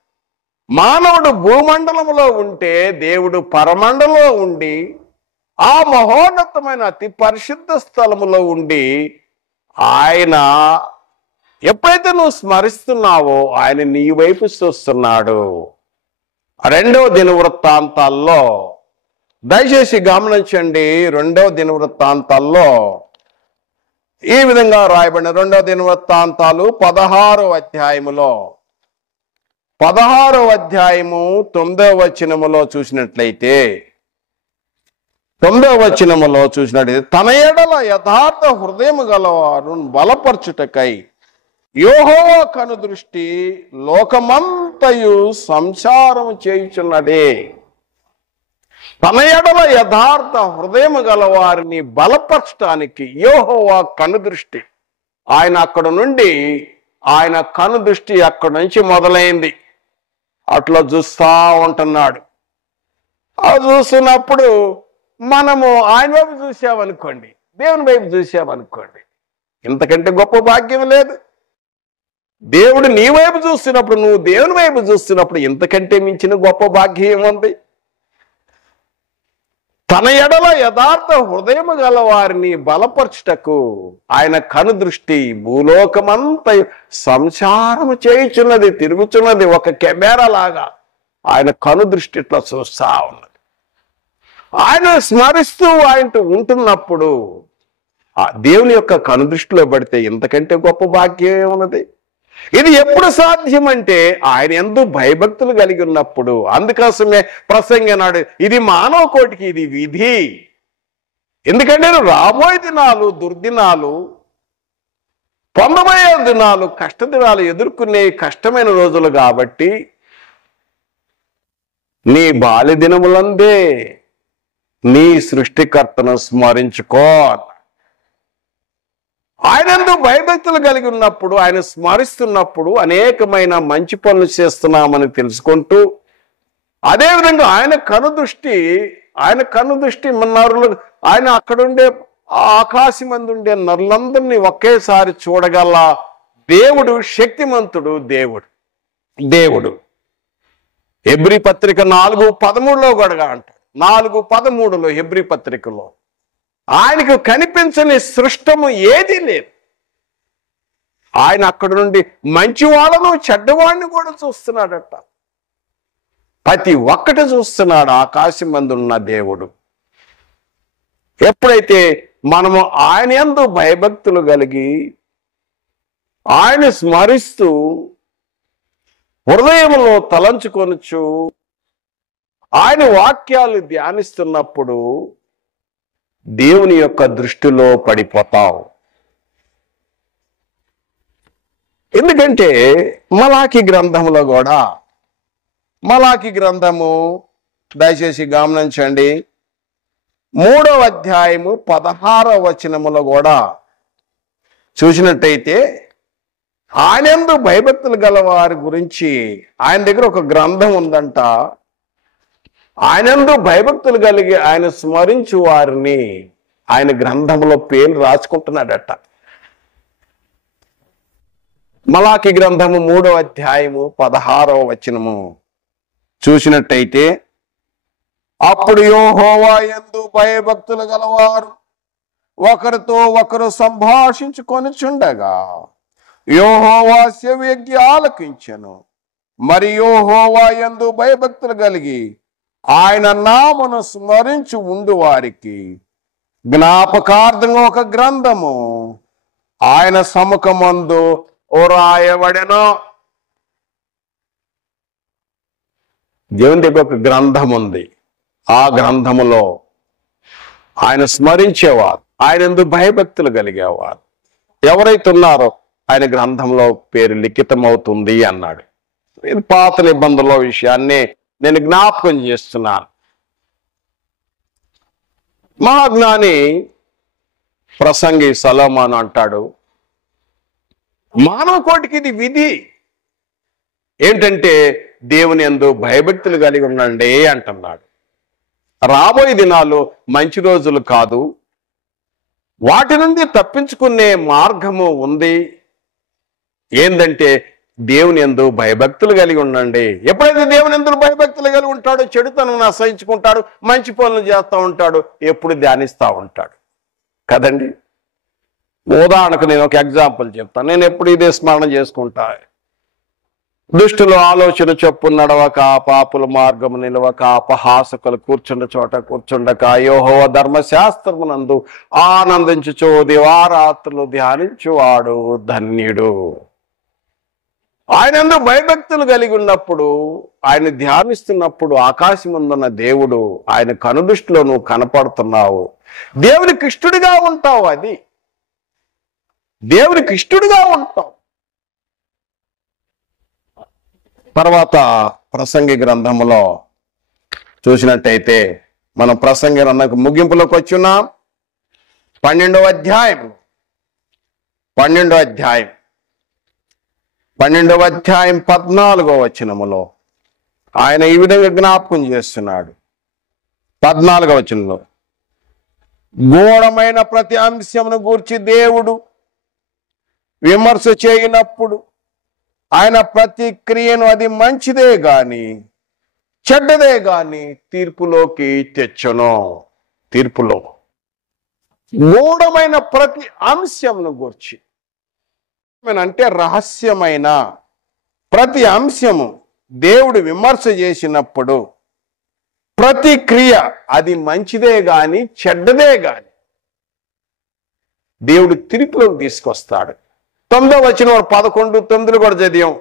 మానవుడు భూమండలములో ఉంటే దేవుడు పరమండలంలో ఉండి ఆ మహోన్నతమైన అతి పరిశుద్ధ స్థలములో ఉండి ఆయన ఎప్పుడైతే నువ్వు స్మరిస్తున్నావో ఆయన నీ వైపు చూస్తున్నాడు. 2వ దినవృత్తాంతాల్లో దయచేసి గమనించండి. 2వ దినవృత్తాంతాల్లో ఈ విధంగా రాయబడిన 2వ దినవృత్తాంతాలు 16వ అధ్యాయములో 16వ అధ్యాయము 9వ వచనములో చూసినట్లయితే, 9వ వచనములో చూసినట్లయితే, తన ఎడల యథార్థ హృదయము గలవారు బలపరచుటకై యెహోవా కనుదృష్టి లోకమంతయు సంచారము చేయుచున్నదే. తన ఎడల యథార్థ హృదయము గల వారిని బలపరచడానికి యెహోవా కనుదృష్టి, ఆయన కనుదృష్టి అక్కడి నుంచి మొదలైంది. అట్లా చూస్తా ఉంటున్నాడు. అది చూస్తున్నప్పుడు మనము ఆయన వైపు చూసామనుకోండి, దేవుని వైపు చూసామనుకోండి, ఇంతకంటే గొప్ప భాగ్యం లేదు. దేవుడు నీ వైపు చూస్తున్నప్పుడు, నువ్వు దేవుని వైపు చూస్తున్నప్పుడు ఇంతకంటే మించిన గొప్ప భాగ్యం ఏముంది? తన ఎడల యథార్థ హృదయము గల వారిని బలపరచుటకు ఆయన కనుదృష్టి భూలోకమంతా సంచారము చేయుచున్నది, తిరుగుచున్నది. ఒక కెమెరా లాగా ఆయన కనుదృష్టి ఇట్లా చూస్తా ఉన్నది. ఆయన స్మరిస్తూ ఆయనతో ఉంటున్నప్పుడు ఆ దేవుని యొక్క కనుదృష్టిలో పడితే ఇంతకంటే గొప్ప భాగ్యం ఏమున్నది? ఇది ఎప్పుడు సాధ్యమంటే ఆయన యందు భయభక్తులు కలిగి ఉన్నప్పుడు. అందుకోసమే ప్రసంగి అన్నాడు, ఇది మానవ కోటికి ఇది విధి. ఎందుకంటే రాబోయే దినాలు దుర్దినాలు, పొందబోయే దినాలు కష్టదినాలు ఎదుర్కొనే కష్టమైన రోజులు కాబట్టి నీ బాల్య దినములందే నీ సృష్టికర్తను స్మరించుకో. ఆయనందు భయభక్తులు కలిగి ఉన్నప్పుడు, ఆయన స్మరిస్తున్నప్పుడు అనేకమైన మంచి పనులు చేస్తున్నామని తెలుసుకుంటూ, అదేవిధంగా ఆయన కనుదృష్టి నరులు, ఆయన అక్కడుండే ఆకాశం మంది ఉండే నరులందరినీ ఒకేసారి చూడగల దేవుడు, శక్తిమంతుడు దేవుడు. హెబ్రీ పత్రిక 4:13 కూడా అంటాడు. 4:13 హెబ్రీ పత్రికలో ఆయనకు కనిపించని సృష్టము ఏదీ లేదు. ఆయన అక్కడ నుండి మంచివాళ్ళను చెడ్డవాడిని కూడా చూస్తున్నాడట. ప్రతి ఒక్కటి చూస్తున్నాడు ఆకాశం మందు ఉన్న దేవుడు. ఎప్పుడైతే మనము ఆయన యందు భయభక్తులు కలిగి ఆయన స్మరిస్తూ హృదయంలో తలంచుకొనొచ్చు ఆయన వాక్యాలు ధ్యానిస్తున్నప్పుడు దేవుని యొక్క దృష్టిలో పడిపోతావు. ఎందుకంటే మలాకి గ్రంథంలో కూడా, మలాకి గ్రంథము దయచేసి గమనించండి, 3వ అధ్యాయము 16వ వచనములో కూడా చూసినట్టయితే ఆయనందు భయభక్తులు గల వారి గురించి ఆయన దగ్గర ఒక గ్రంథం ఉందంట. ఆయనందు భయభక్తులు కలిగి ఆయన స్మరించు వారిని ఆయన గ్రంథంలో పేర్లు రాసుకుంటున్నాడట. మలాకి గ్రంథము 3వ అధ్యాయము 16వ వచనము చూసినట్టయితే, అప్పుడు యెహోవా యందు భయభక్తులు గలవారు ఒకరితో ఒకరు సంభాషించుకొనిచుండగా యెహోవా చెవియొగ్గి ఆలకించెను. మరి యెహోవా యందు భయభక్తులు కలిగి ఆయన నామమును స్మరించు ఉండు వారికి జ్ఞాపకార్థంగా ఒక గ్రంథము ఆయన సముఖమందు రాయబడెను. దేవుని దగ్గర ఒక గ్రంథం ఉంది. ఆ గ్రంథములో ఆయన స్మరించేవారు, ఆయన ఎందుకు భయభక్తులు కలిగేవారు ఎవరైతే ఉన్నారో ఆయన గ్రంథంలో పేరు లిఖితమవుతుంది అన్నాడు. ఇది పాత నిబంధనల విషయాన్ని నేను జ్ఞాపకం చేస్తున్నాను. మహాజ్ఞాని ప్రసంగి సొలొమోను అంటాడు, మానవ కోటికి ఇది విధి ఏంటంటే దేవుని యందు భయభక్తులు కలిగి ఉండండి అంటున్నాడు. రాబోయే దినాలు మంచి రోజులు కాదు, వాటి నుండి తప్పించుకునే మార్గము ఉంది. ఏందంటే దేవుని యందు భయభక్తులు కలిగి ఉండండి. ఎప్పుడైతే దేవుని యందు భయభక్తులు కలిగి ఉంటాడో చెడుతనం అసహించుకుంటాడు, మంచి పనులు చేస్తూ ఉంటాడు, ఎప్పుడు ధ్యానిస్తూ ఉంటాడు కదండి. ఉదాహరణకు నేను ఒక ఎగ్జాంపుల్ చెప్తాను. నేను ఎప్పుడు ఇదే స్మరణ చేసుకుంటా. దుష్టులు ఆలోచన చొప్పు నడవక, పాపుల మార్గము నిలవక, అపహాసకులు కూర్చుండ చోట కూర్చుండక, యెహోవా ధర్మశాస్త్రమునందు ఆనందించుచు దివారాత్రులు ధ్యానించువాడు ధన్యుడు. ఆయనందు భయభక్తులు కలిగి ఉన్నప్పుడు, ఆయన ధ్యానిస్తున్నప్పుడు ఆకాశముందున్న దేవుడు ఆయన కనుదృష్టిలో నువ్వు కనపడుతున్నావు. దేవునికి ఇష్టడుగా ఉంటావు. అది దేవునికి ఇష్టడుగా ఉంటావు. తర్వాత ప్రసంగి గ్రంథంలో చూసినట్టయితే మనం ప్రసంగి గ్రంథం ముగింపులోకి వచ్చున్నాం. 12వ అధ్యాయం 14వ వచనములో ఆయన ఈ విధంగా జ్ఞాపకం చేస్తున్నాడు. 14వ వచనంలో, గూఢమైన ప్రతి అంశమును గూర్చి దేవుడు విమర్శ చేయనప్పుడు ఆయన ప్రతి క్రియను అది మంచిదే గాని చెడ్డదే గాని తీర్పులోకి తెచ్చును. తీర్పులో గూఢమైన ప్రతి అంశమును గూర్చి అంటే రహస్యమైన ప్రతి అంశము దేవుడు విమర్శ చేసినప్పుడు ప్రతి క్రియ అది మంచిదే గాని చెడ్డదే గాని దేవుడు తీర్పులోకి తీసుకొస్తాడు. 9వ వచనం 11, 9 కూడా చదివాం.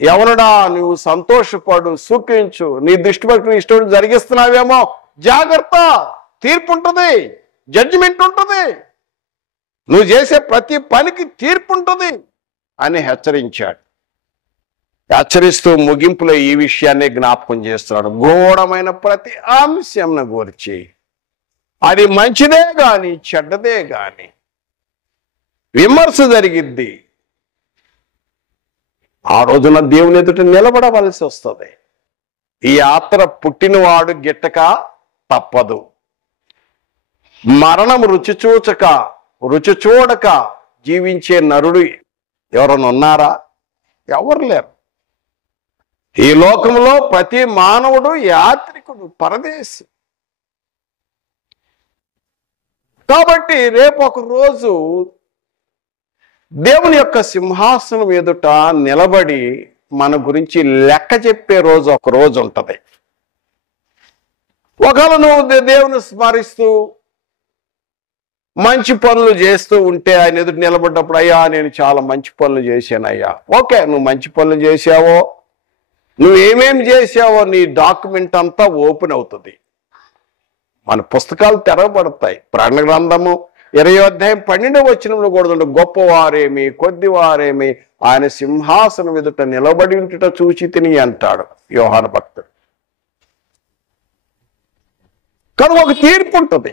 ఎవరుడా నువ్వు సంతోషపడు, సుఖించు, నీ దృష్టి పట్టుకుని ఇష్టం జరిగిస్తున్నావేమో జాగ్రత్త, తీర్పు ఉంటుంది, జడ్జిమెంట్ ఉంటుంది, నువ్వు చేసే ప్రతి పనికి తీర్పు ఉంటుంది అని హెచ్చరించాడు. హెచ్చరిస్తూ ముగింపులో ఈ విషయాన్ని జ్ఞాపకం చేస్తున్నాడు. గూఢమైన ప్రతి అంశంను గురించి అది మంచిదే గాని చెడ్డదే గాని విమర్శ జరిగిద్ది. ఆ రోజున దేవుని ఎదుట నిలబడవలసి వస్తుంది. ఈ యాత్ర పుట్టినవాడు గిట్టక తప్పదు. మరణం రుచి చూడక జీవించే నరుడు ఎవరైనా ఉన్నారా? ఎవరు లేరు. ఈ లోకంలో ప్రతి మానవుడు యాత్రికుడు, పరదేశి. కాబట్టి రేపు ఒక రోజు దేవుని యొక్క సింహాసనం ఎదుట నిలబడి మన గురించి లెక్క చెప్పే రోజు ఒక రోజు ఉంటుంది. ఒకవేళ నువ్వు దేవుని స్మరిస్తూ మంచి పనులు చేస్తూ ఉంటే ఆయన ఎదుట నిలబడ్డప్పుడు, అయ్యా నేను చాలా మంచి పనులు చేశాను అయ్యా, ఓకే నువ్వు మంచి పనులు చేశావో నువ్వేమేం చేసావో నీ డాక్యుమెంట్ అంతా ఓపెన్ అవుతుంది. మన పుస్తకాలు తెరవబడతాయి. ప్రకటన గ్రంథము 20:12 కూడా గొప్పవారేమి కొద్దివారేమి ఆయన సింహాసనం ఎదుట నిలబడి ఉంటుట చూచి తిని అంటాడు యోహాను భక్తుడు. కానీ ఒక తీర్పు ఉంటుంది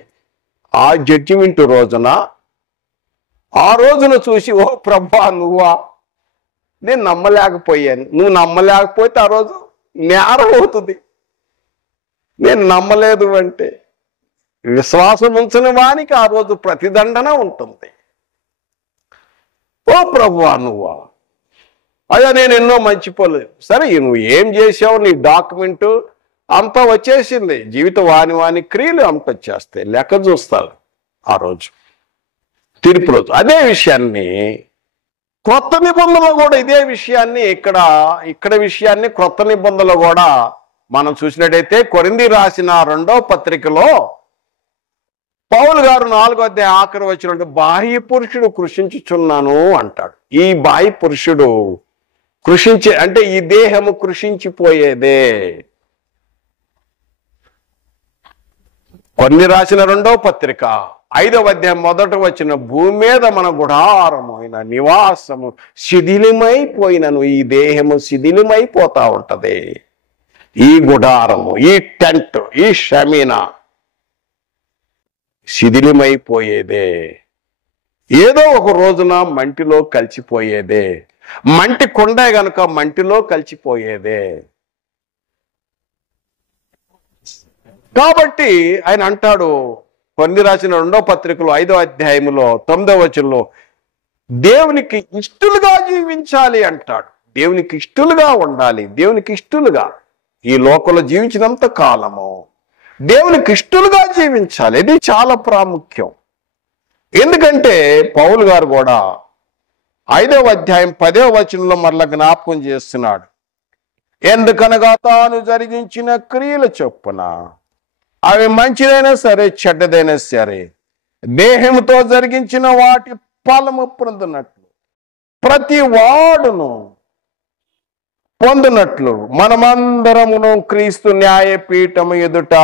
ఆ జడ్జిమెంట్ రోజున. ఆ రోజున చూసి, ఓ ప్రభా నువ్వా, నేను నమ్మలేకపోయాను. నువ్వు నమ్మలేకపోతే ఆ రోజు నేరం అవుతుంది. నేను నమ్మలేదు అంటే విశ్వాసం ఉంచని వానికి ఆ రోజు ప్రతిదండన ఉంటుంది. ఓ ప్రభువా నువ్వా, అయ్యా నేను ఎన్నో మర్చిపోలేదు. సరే నువ్వు ఏం చేసావు, నీ డాక్యుమెంటు అంతా వచ్చేసింది. జీవిత వాని క్రియలు అంత వచ్చేస్తాయి, లెక్క చూస్తారు ఆ రోజు తీర్పు రోజు. అదే విషయాన్ని క్రొత్త నిబంధనలో కూడా ఇదే విషయాన్ని ఇక్కడ విషయాన్ని క్రొత్త నిబంధనలో కూడా మనం చూసినట్టయితే కొరింథీ రాసిన 2వ పత్రికలో పౌలు గారు 4వ అధ్యాయం ఆఖరి వచనంలో బాహ్య పురుషుడు కృషించుచున్నాను అంటాడు. ఈ బాహ్య పురుషుడు అంటే ఈ దేహము కృషించిపోయేదే. కొన్ని రాసిన 2వ పత్రిక 5వ అధ్యాయం 1వ వచనం, భూమి మీద మన గుడారము అయిన నివాసము శిథిలమైపోయినను ఈ దేహము శిథిలమైపోతా ఉంటది. ఈ గుడారము, ఈ టెంట్, ఈ షమీనా శిథిలమైపోయేదే. ఏదో ఒక రోజున మంటిలో కలిసిపోయేదే. మంటి కొండే గనుక మంటిలో కలిసిపోయేదే. కాబట్టి ఆయన అంటాడు కొన్ని రాసిన 2వ పత్రికలో 5వ అధ్యాయంలో 9వ వచనంలో దేవునికి ఇష్టలుగా జీవించాలి అంటాడు. దేవునికి ఇష్టలుగా ఉండాలి. దేవునికి ఇష్టలుగా ఈ లోకంలో జీవించినంత కాలము దేవునికి ఇష్టలుగా జీవించాలి. ఇది చాలా ప్రాముఖ్యం. ఎందుకంటే పౌలు గారు కూడా 5వ అధ్యాయం 10వ వచనంలో మరలా జ్ఞాపకం చేస్తున్నాడు. ఎందుకనగా తాను జరిగించిన క్రియల చొప్పున అవి మంచిదైనా సరే చెడ్డదైనా సరే దేహంతో జరిగించిన వాటి ఫలము పొందినట్లు ప్రతి వాడును పొందినట్లు మనమందరమును క్రీస్తు న్యాయపీఠము ఎదుట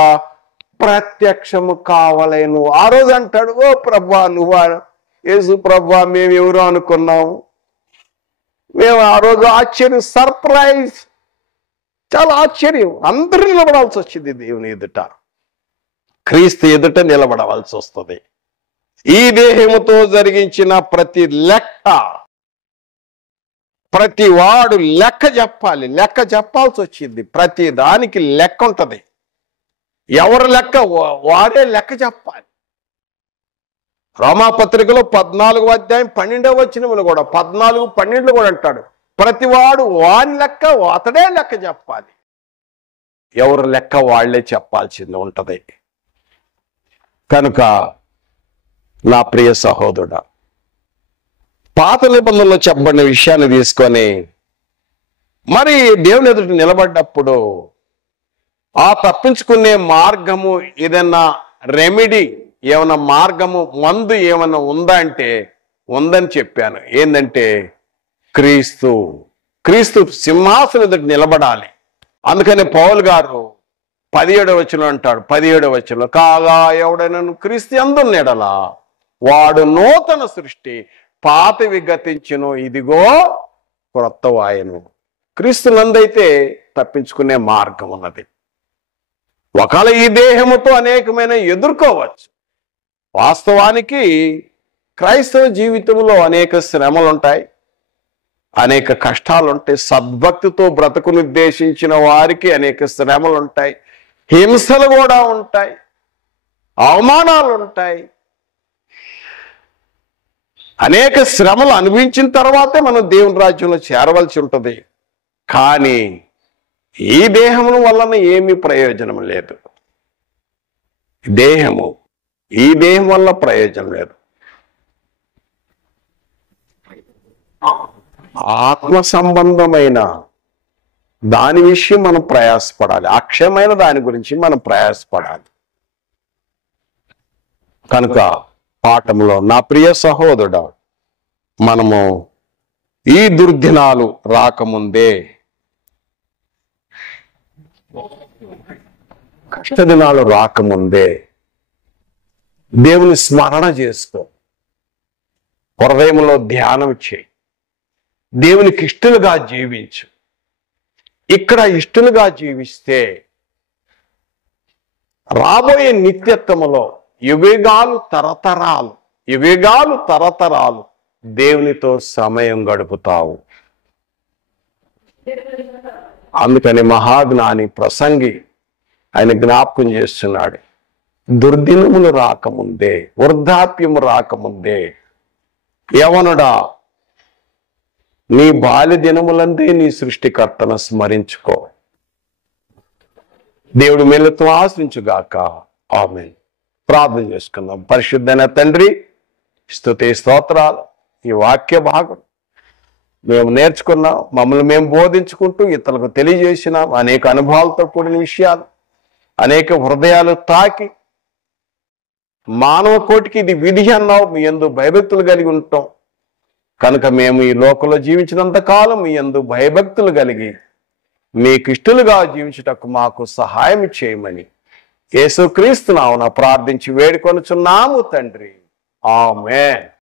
ప్రత్యక్షము కావలేను. ఆ రోజు అంటాడు, ఓ ప్రభా నువ్వా, యేసు ప్రభా మేము ఎవరు అనుకున్నాము. మేము ఆ రోజు ఆశ్చర్యం, సర్ప్రైజ్, చాలా ఆశ్చర్యం. అందరూ నిలబడాల్సి వచ్చింది దేవుని ఎదుట, క్రీస్తు ఎదుట నిలబడవలసి వస్తుంది. ఈ దేహముతో జరిగించిన ప్రతి లెక్క, ప్రతి వాడు లెక్క చెప్పాలి. లెక్క చెప్పాల్సి వచ్చింది. ప్రతి దానికి లెక్క ఉంటుంది. ఎవరు లెక్క వాడే లెక్క చెప్పాలి. రోమాపత్రికలో 14వ అధ్యాయం 12వ వచనములు కూడా 14:12 కూడా అంటాడు, ప్రతి వాడు వాని లెక్క అతడే లెక్క చెప్పాలి. ఎవరు లెక్క వాళ్లే చెప్పాల్సింది ఉంటది. కనుక నా ప్రియ సహోదరుడా, పాత నిబంధనలో చెప్పబడిన విషయాన్ని తీసుకొని మరి దేవుని ఎదుట నిలబడ్డప్పుడు ఆ తప్పించుకునే మార్గము ఏదన్నా రెమెడీ, ఏమన్నా మార్గము, మందు ఏమన్నా ఉందా అంటే ఉందని చెప్పాను. ఏంటంటే క్రీస్తు సింహాసనం ఎదుట నిలబడాలి. అందుకని పౌలు గారు 17వ వచనం అంటాడు, 17వ వచనం, కాగా ఎవడైనా క్రీస్తు యందున్నెడలా వాడు నూతన సృష్టి, పాతవి గతించును, ఇదిగో క్రొత్త వాయను. క్రీస్తు నందైతే తప్పించుకునే మార్గం ఉన్నది. ఒకవేళ ఈ దేహముతో అనేకమైన ఎదుర్కోవచ్చు. వాస్తవానికి క్రైస్తవ జీవితంలో అనేక శ్రమలు ఉంటాయి, అనేక కష్టాలు ఉంటాయి. సద్భక్తితో బ్రతుకును ఉద్దేశించిన వారికి అనేక శ్రమలు ఉంటాయి, హింసలు కూడా ఉంటాయి, అవమానాలు ఉంటాయి. అనేక శ్రమలు అనుభవించిన తర్వాతే మనం దేవుని రాజ్యంలో చేరవలసి ఉంటుంది. కానీ ఈ దేహము వలన ఏమీ ప్రయోజనం లేదు. ఈ దేహం వల్ల ప్రయోజనం లేదు. ఆత్మ సంబంధమైన దాని విషయం మనం ప్రయాసపడాలి. అక్షయమైన దాని గురించి మనం ప్రయాసపడాలి. కనుక పాఠంలో నా ప్రియ సహోదరుడా, మనము ఈ దుర్దినాలు రాకముందే కష్టదినాలు రాకముందే దేవుని స్మరణ చేసుకో, హృదయంలో ధ్యానం చేయి, దేవునికి ఇష్టలుగా జీవించు. ఇక్కడ ఇష్టలుగా జీవిస్తే రాబోయే నిత్యత్వములో యుగాలు తరతరాలు దేవునితో సమయం గడుపుతావు. అందుకని మహాజ్ఞాని ప్రసంగి ఆయన జ్ఞాపకం చేస్తున్నాడు, దుర్దినములు రాకముందే, వృద్ధాప్యము రాకముందే, యవనుడా నీ బాల్య దినములందే నీ సృష్టికర్తను స్మరించుకో. దేవుడు మేలుతో ఆశ్రయించుగాక. ఆమేన్. ప్రార్థన చేసుకుందాం. పరిశుద్ధైన తండ్రి, స్తుతి స్తోత్రాలు. ఈ వాక్య భాగం మేము నేర్చుకున్నాం, మమ్మల్ని మేము బోధించుకుంటూ ఇతరులకు తెలియజేసినాం. అనేక అనుభవాలతో కూడిన విషయాలు, అనేక హృదయాలు తాకి మానవ కోటికి ఇది విధి అన్నావు. మీ యందు భయభక్తులు కలిగి ఉంటాం కనుక మేము ఈ లోకంలో జీవించినంత కాలం మీ యందు భయభక్తులు కలిగి మీకు ఇష్టలుగా జీవించుటకు మాకు సహాయం చేయమని యేసుక్రీస్తు నామమున ప్రార్థించి వేడుకొనుచున్నాము తండ్రి. ఆమేన్.